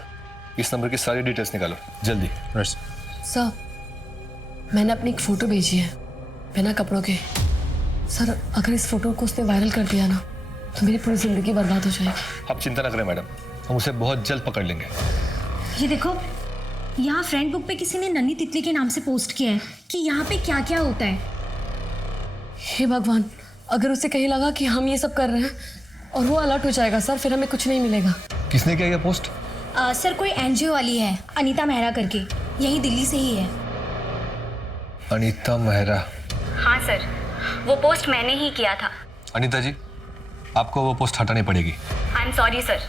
इस नंबर की सारी डिटेल्स निकालो जल्दी। सर, मैंने अपनी एक फ़ोटो भेजी है बिना कपड़ों के। सर, अगर इस फोटो को उसने वायरल कर दिया ना तो मेरी पूरी ज़िंदगी बर्बाद हो जाएगी। आप चिंता न करें मैडम, हम उसे बहुत जल्द पकड़ लेंगे। ये देखो, यहाँ फ्रेंड बुक पे किसी ने नन्ही तितली के नाम से पोस्ट किया है कि यहाँ पे क्या क्या होता है। हे भगवान, अगर उसे कहीं लगा कि हम ये सब कर रहे हैं और वो अलर्ट हो जाएगा सर, फिर हमें कुछ नहीं मिलेगा। किसने किया ये पोस्ट? सर, कोई एनजीओ वाली है, अनीता मेहरा करके, यही दिल्ली से ही है। अनीता मेहरा? हाँ सर, वो पोस्ट मैंने ही किया था। अनीता जी, आपको वो पोस्ट हटानी पड़ेगी। आई एम सॉरी सर।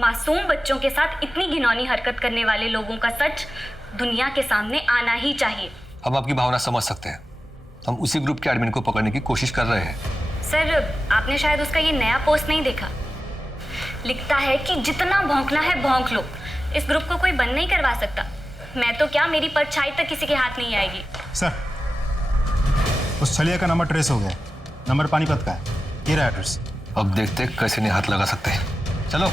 मासूम बच्चों के साथ इतनी घिनौनी हरकत करने वाले लोगों का सच दुनिया के सामने आना ही चाहिए। हम आपकी भावना समझ सकते हैं। हम उसी ग्रुप के एडमिन को पकड़ने की कोशिश कर रहे हैं। सर, आपने शायद उसका ये नया पोस्ट नहीं देखा। लिखता है कि जितना भौंकना है भौंक लो, इस ग्रुप को कोई बंद नहीं करवा सकता। मैं तो क्या, मेरी परछाई तक किसी के हाथ नहीं आएगी। सर, उस छलिया का नंबर ट्रेस हो गया। नंबर पानीपत का है, ये रहा एड्रेस। अब देखते हैं कैसे नहीं हाथ लगा सकते हैं। चलो।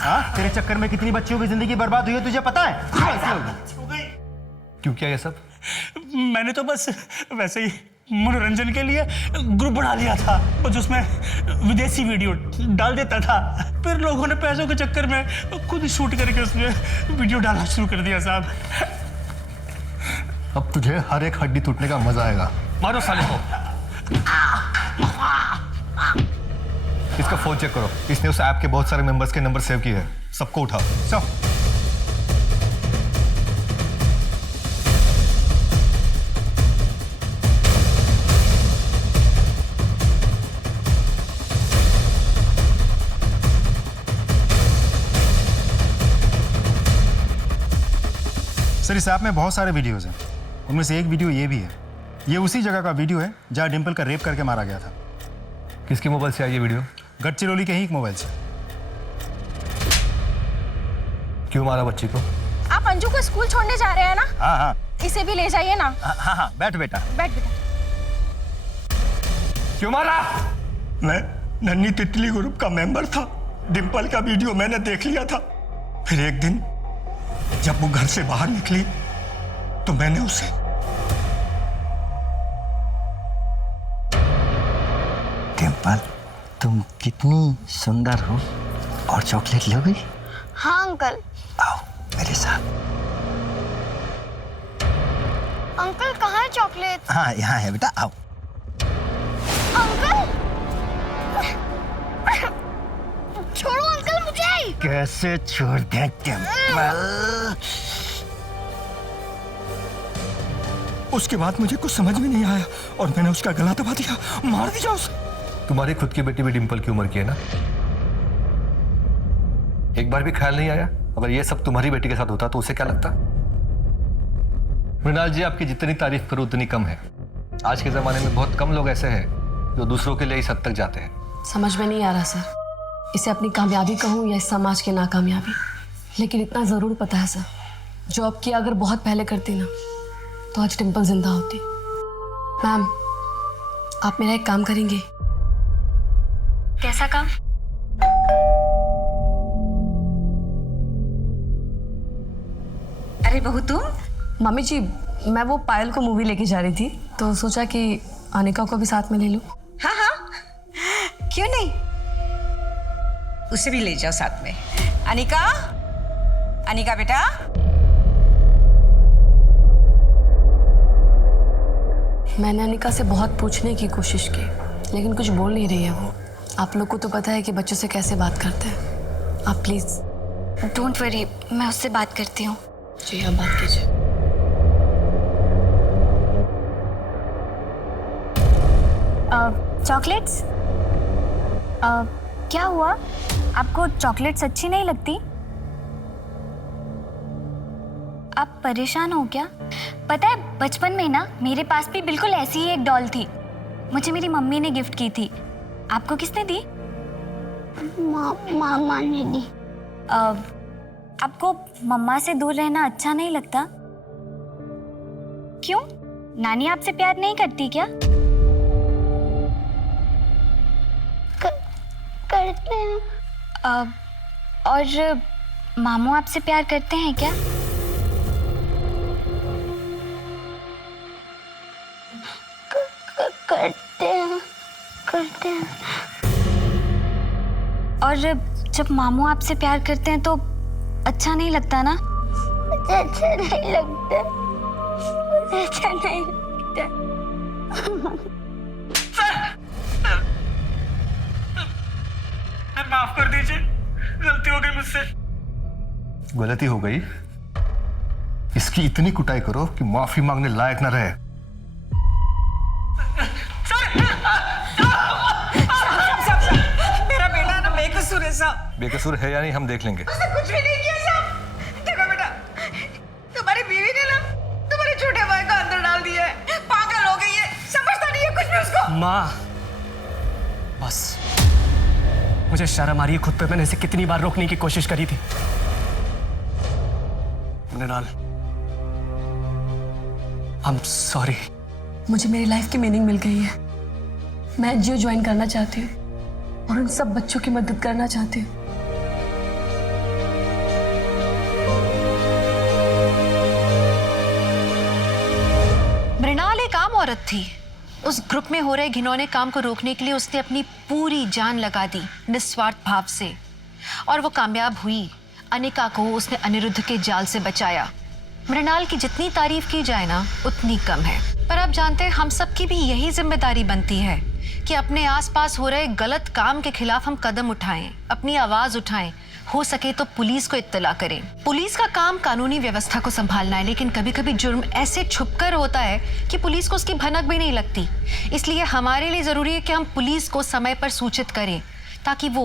हाँ, तेरे चक्कर में कितनी बच्चियों की जिंदगी बर्बाद हुई है तुझे पता है? क्यों किया ये सब? मैंने तो बस वैसे ही मनोरंजन के लिए ग्रुप बना लिया था, बस उसमें विदेशी वीडियो डाल देता था। फिर लोगों ने पैसों के चक्कर में खुद शूट करके उसमें वीडियो डालना शुरू कर दिया साहब। अब तुझे हर एक हड्डी टूटने का मजा आएगा। मारो साले को। इसका फोन चेक करो, इसने उस ऐप के बहुत सारे मेंबर्स के नंबर सेव किए हैं। सबको उठाओ। चलो। सर इस ऐप में बहुत सारे वीडियोस हैं, उनमें से एक वीडियो ये भी है। ये उसी जगह का वीडियो है जहाँ डिम्पल का रेप करके मारा गया था। किसके मोबाइल से आई ये वीडियो? गढ़चिरौली के ही एक मोबाइल से। क्यों मारा बच्ची को? आप अंजू को स्कूल छोड़ने जा रहे हैं ना? हाँ हाँ इसे भी ले जाइए ना। हाँ हाँ, बैठ बेटा। बैठ बेटा। क्यों मारा? मैं नन्ही तितली ग्रुप का मेंबर था। डिम्पल का वीडियो मैंने देख लिया था। फिर एक दिन जब वो घर से बाहर निकली तो मैंने उसे डिम्पल, तुम कितनी सुंदर हो। और चॉकलेट लोगी? हाँ अंकल। आओ मेरे साथ। अंकल कहाँ है चॉकलेट? हाँ यहाँ है बेटा, आओ। अंकल छोड़ो अंकल मुझे। कैसे छोड़ दें डिम्पल? उसके बाद मुझे कुछ समझ में नहीं आया और मैंने उसका गला दबा दिया, मार दिया उसे। तुम्हारी खुद की बेटी भी डिम्पल की उम्र की है ना? एक बार भी ख्याल नहीं आया अगर ये सब तुम्हारी बेटी के साथ होता तो उसे क्या लगता? मृणाल जी, आपकी जितनी तारीफ करो उतनी कम है। आज के जमाने में बहुत कम लोग ऐसे हैं जो दूसरों के लिए इस हद तक जाते हैं। समझ में नहीं आ रहा सर, इसे अपनी कामयाबी कहूँ या इस समाज की नाकामयाबी, लेकिन इतना ज़रूर पता है सर, जॉब की अगर बहुत पहले करती ना तो आज डिम्पल जिंदा होती। मैम, आप मेरा एक काम करेंगे? कैसा काम? अरे बहू तुम? मम्मी जी, मैं वो पायल को मूवी लेके जा रही थी तो सोचा कि अनिका को भी साथ में ले लूं। हाँ हाँ, क्यों नहीं, उसे भी ले जाओ साथ में। अनिका, अनिका बेटा। मैंने अनिका से बहुत पूछने की कोशिश की लेकिन कुछ बोल नहीं रही है वो। आप लोग को तो पता है कि बच्चों से कैसे बात करते हैं। आप प्लीज। डोंट वरी, मैं उससे बात करती हूँ। जी आप बात कीजिए। चॉकलेट्स? क्या हुआ, आपको चॉकलेट्स अच्छी नहीं लगती? आप परेशान हो क्या? पता है बचपन में ना मेरे पास भी बिल्कुल ऐसी ही एक डॉल थी, मुझे मेरी मम्मी ने गिफ्ट की थी। आपको किसने दी? मामा ने दी। आपको मम्मा से दूर रहना अच्छा नहीं लगता? क्यों, नानी आपसे प्यार नहीं करती क्या? करते हैं। और मामू आपसे प्यार करते हैं क्या? करते हैं। और जब मामू आपसे प्यार करते हैं तो अच्छा नहीं लगता ना? मुझे अच्छा नहीं लगता, मुझे अच्छा नहीं लगता। माफ कर दीजिए, गलती हो गई मुझसे। गलती हो गई? इसकी इतनी कुटाई करो कि माफी मांगने लायक न रहे। मेरा बेटा ना बेकसूर है साहब। बेकसूर है या नहीं हम देख लेंगे। उसने कुछ भी नहीं किया साहब। देखो बेटा, तुम्हारी बीवी ने ना तुम्हारे छोटे भाई को अंदर डाल दिया है। पागल हो गई है, समझता नहीं है कुछ भी उसको। माँ बस, मुझे शर्म आ रही है खुद पे। मैंने इसे कितनी बार रोकने की कोशिश करी थी। Mrinal, I am sorry. मुझे मेरी लाइफ की मीनिंग मिल गई है। मैं एनजीओ ज्वाइन करना चाहती हूँ और उन सब बच्चों की मदद करना चाहती हूँ। औरत थी। उस ग्रुप में हो रहे घिनौने काम को रोकने के लिए उसने अपनी पूरी जान लगा दी निस्वार्थ भाव से, और वो कामयाब हुई। अनिका को उसने अनिरुद्ध के जाल से बचाया। मृणाल की जितनी तारीफ की जाए ना उतनी कम है। पर आप जानते हैं हम सबकी भी यही जिम्मेदारी बनती है कि अपने आसपास हो रहे गलत काम के खिलाफ हम कदम उठाएं, अपनी आवाज उठाएं, हो सके तो पुलिस को इत्तला करें। पुलिस का काम कानूनी व्यवस्था को संभालना है, लेकिन कभी कभी जुर्म ऐसे छुपकर होता है कि पुलिस को उसकी भनक भी नहीं लगती। इसलिए हमारे लिए जरूरी है कि हम पुलिस को समय पर सूचित करें ताकि वो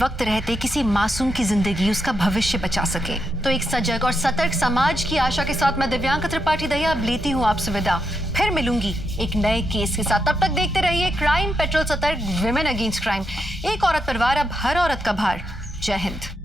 वक्त रहते किसी मासूम की जिंदगी, उसका भविष्य बचा सके। तो एक सजग और सतर्क समाज की आशा के साथ मैं दिव्यांका त्रिपाठी दहिया अब लेती हूँ आपसे विदा। फिर मिलूंगी एक नए केस के साथ। तब तक देखते रहिए क्राइम पेट्रोल सतर्क, विमेन अगेंस्ट क्राइम। एक औरत परिवार, अब हर औरत का भार। जय हिंद।